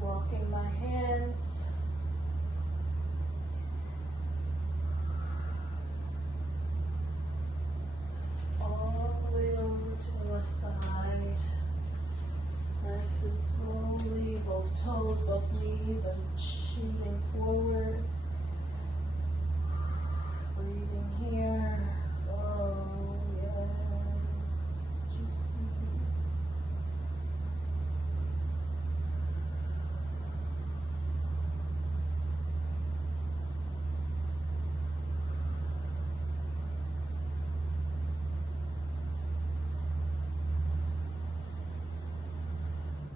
Walking my hands all the way over to the left side. Nice and slowly, both toes, both knees are shooting forward. Breathing here. Oh, yes. Juicy.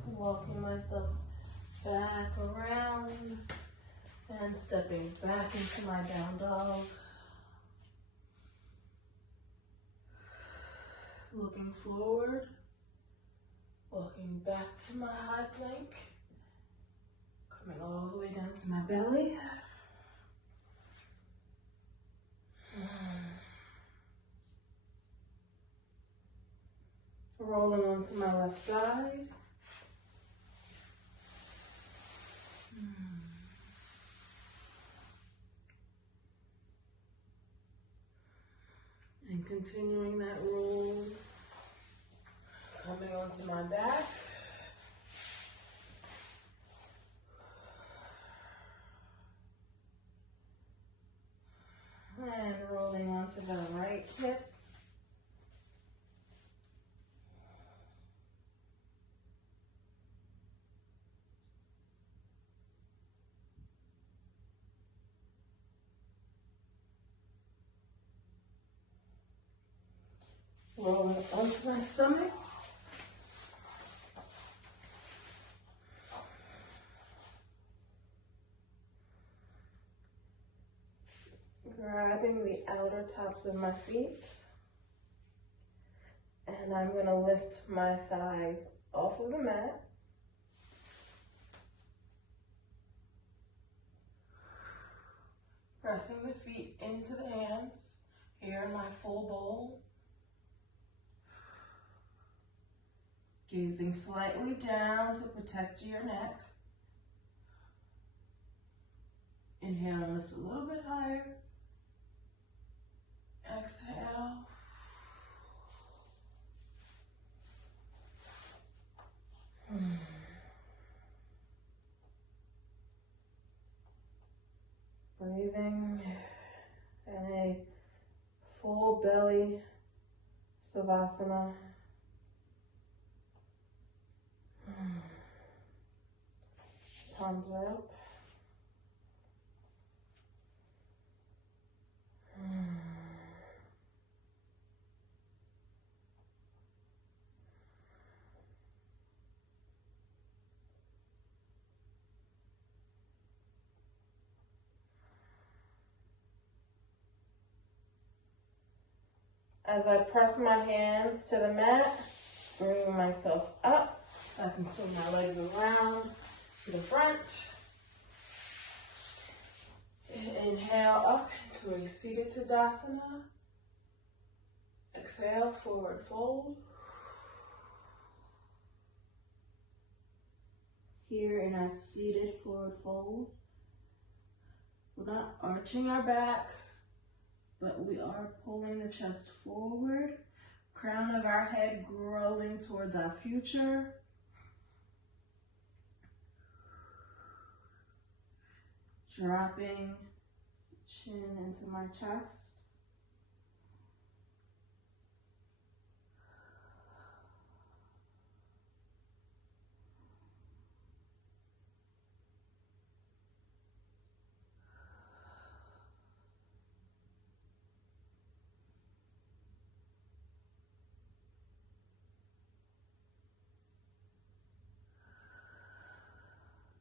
Walking myself back around and stepping back into my down dog. Looking forward, walking back to my high plank, coming all the way down to my belly. Rolling onto my left side. And continuing that roll, coming onto my back. And rolling onto the right hip. Rolling onto my stomach. Grabbing the outer tops of my feet. And I'm going to lift my thighs off of the mat. Pressing the feet into the hands, here in my full bowl. Gazing slightly down to protect your neck. Inhale and lift a little bit higher. Exhale. Breathing in a full belly Savasana. Palms up. As I press my hands to the mat, bringing myself up, I can swing my legs around to the front. Inhale up into a seated Tadasana. Exhale, forward fold. Here in a seated forward fold, we're not arching our back, but we are pulling the chest forward, crown of our head growing towards our future. Dropping chin into my chest.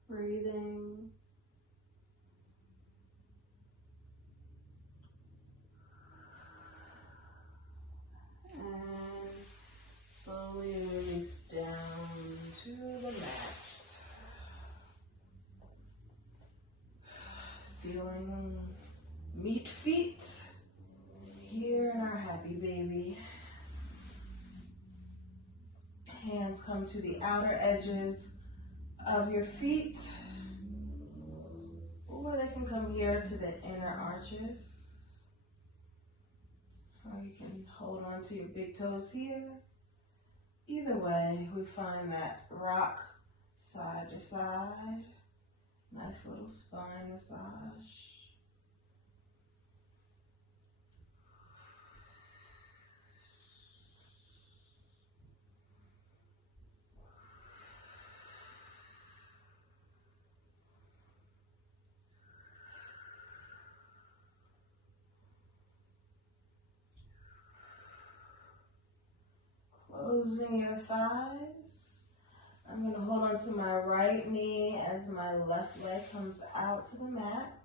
Breathing. And slowly release down to the mat. Ceiling meet feet here in our happy baby. Hands come to the outer edges of your feet, or they can come here to the inner arches. Or you can hold on to your big toes here. Either way, we find that rock side to side. Nice little spine massage. Closing your thighs. I'm going to hold on to my right knee as my left leg comes out to the mat.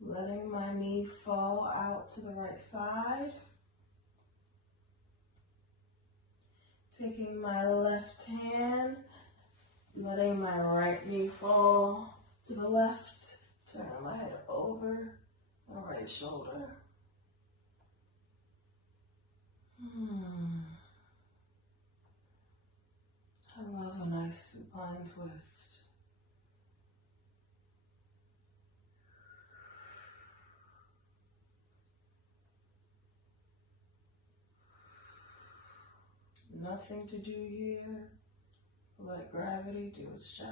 Letting my knee fall out to the right side. Taking my left hand, letting my right knee fall to the left. Turn my head over my right shoulder. I love a nice supine twist. Nothing to do here. Let gravity do its job.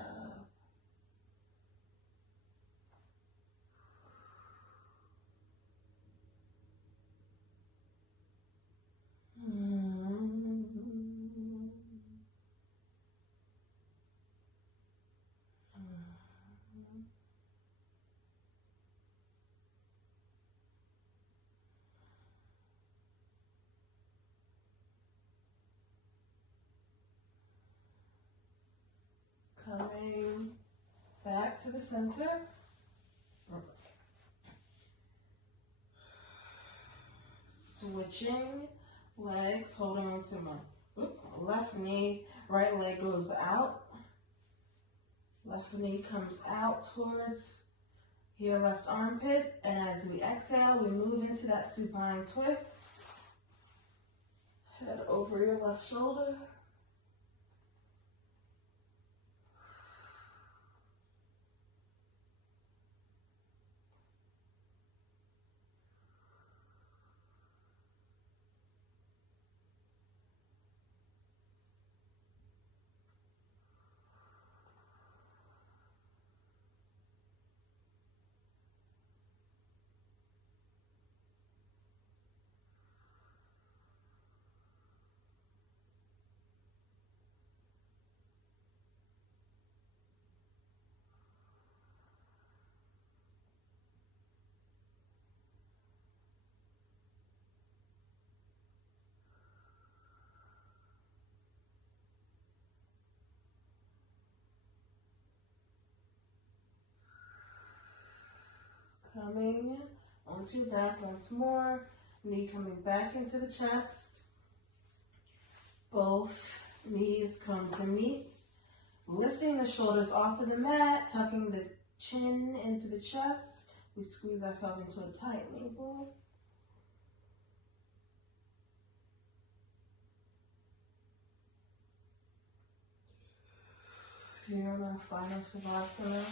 Coming back to the center. Switching legs, holding on to my left knee, right leg goes out. Left knee comes out towards your left armpit, and as we exhale, we move into that supine twist. Head over your left shoulder. Coming onto your back once more. Knee coming back into the chest. Both knees come to meet. Lifting the shoulders off of the mat, tucking the chin into the chest. We squeeze ourselves into a tight little ball. Here in our final Shavasana.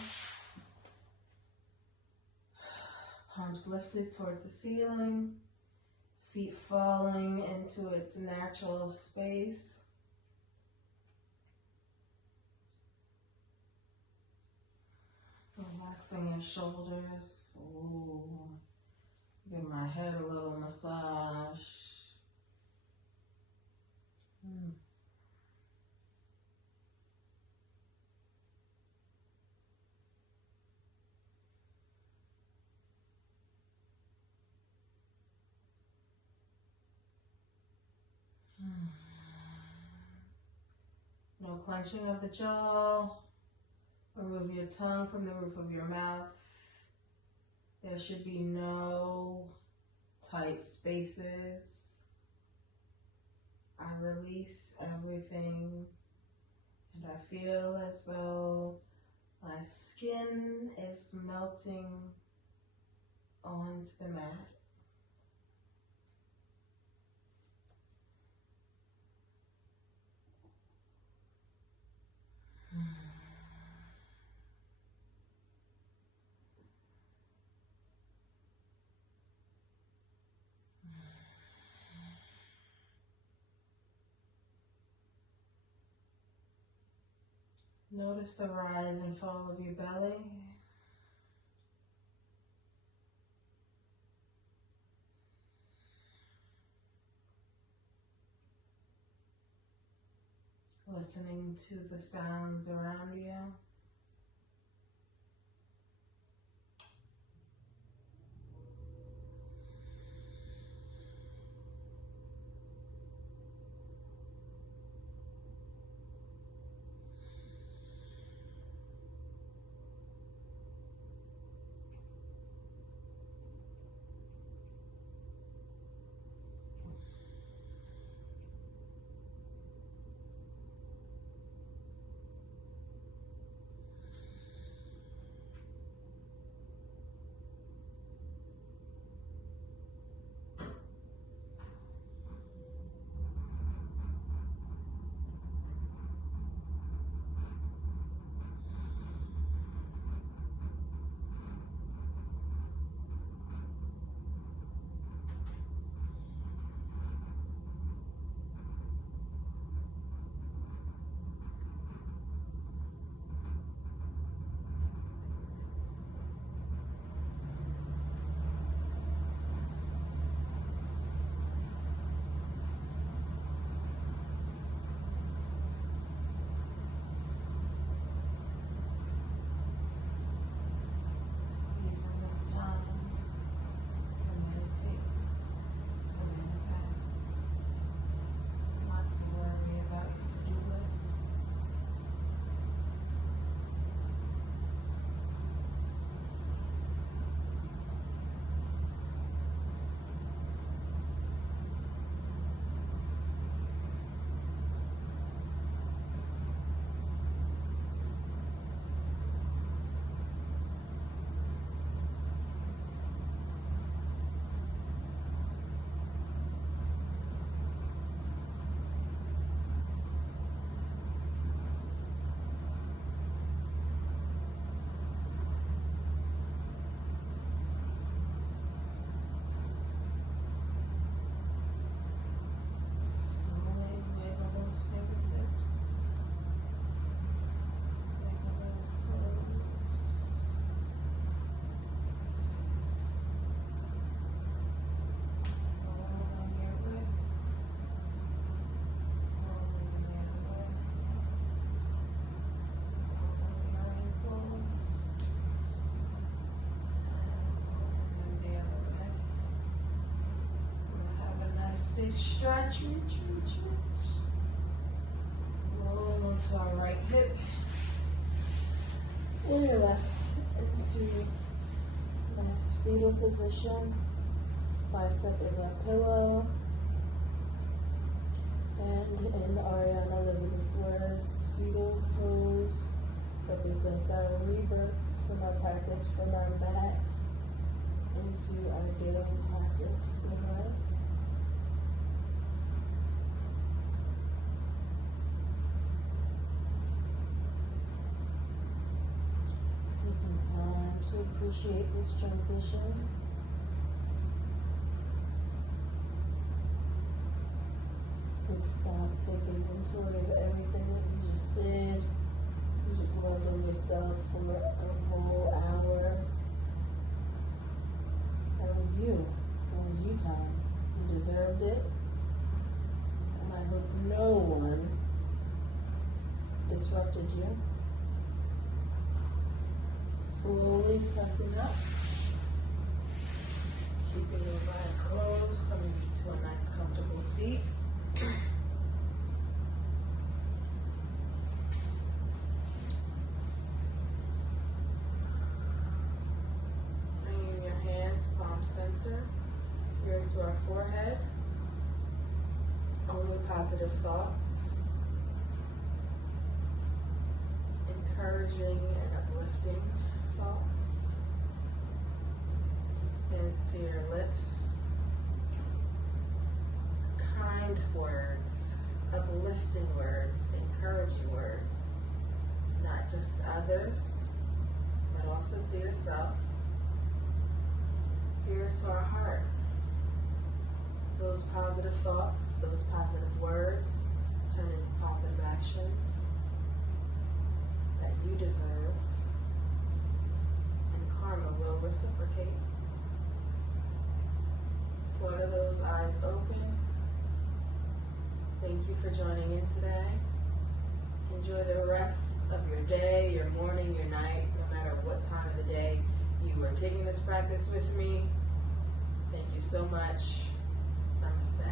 Palms lifted towards the ceiling. Feet falling into its natural space. Relaxing your shoulders. Ooh. Give my head a little massage. No clenching of the jaw. Remove your tongue from the roof of your mouth. There should be no tight spaces. I release everything, and I feel as though my skin is melting onto the mat. Notice the rise and fall of your belly. Listening to the sounds around you. Big stretch, reach. Roll onto our right hip. And your left into nice fetal position. Bicep is our pillow. And in Ariana Elizabeth's words, fetal pose represents our rebirth from our practice, from our mats into our daily practice in life. Taking time to appreciate this transition. Take stock, take inventory of everything that you just did. You just loved on yourself for a whole hour. That was you. That was you time. You deserved it. And I hope no one disrupted you. Slowly pressing up. Keeping those eyes closed. Coming to a nice comfortable seat. Bringing your hands palm center here to our forehead. Only positive thoughts. Encouraging and uplifting thoughts. Hands to your lips. Kind words, uplifting words, encouraging words, not just others, but also to yourself. Here to our heart. Those positive thoughts, those positive words turn into positive actions that you deserve, and karma will reciprocate. Flutter those eyes open. Thank you for joining in today. Enjoy the rest of your day, your morning, your night, no matter what time of the day you are taking this practice with me. Thank you so much. Namaste.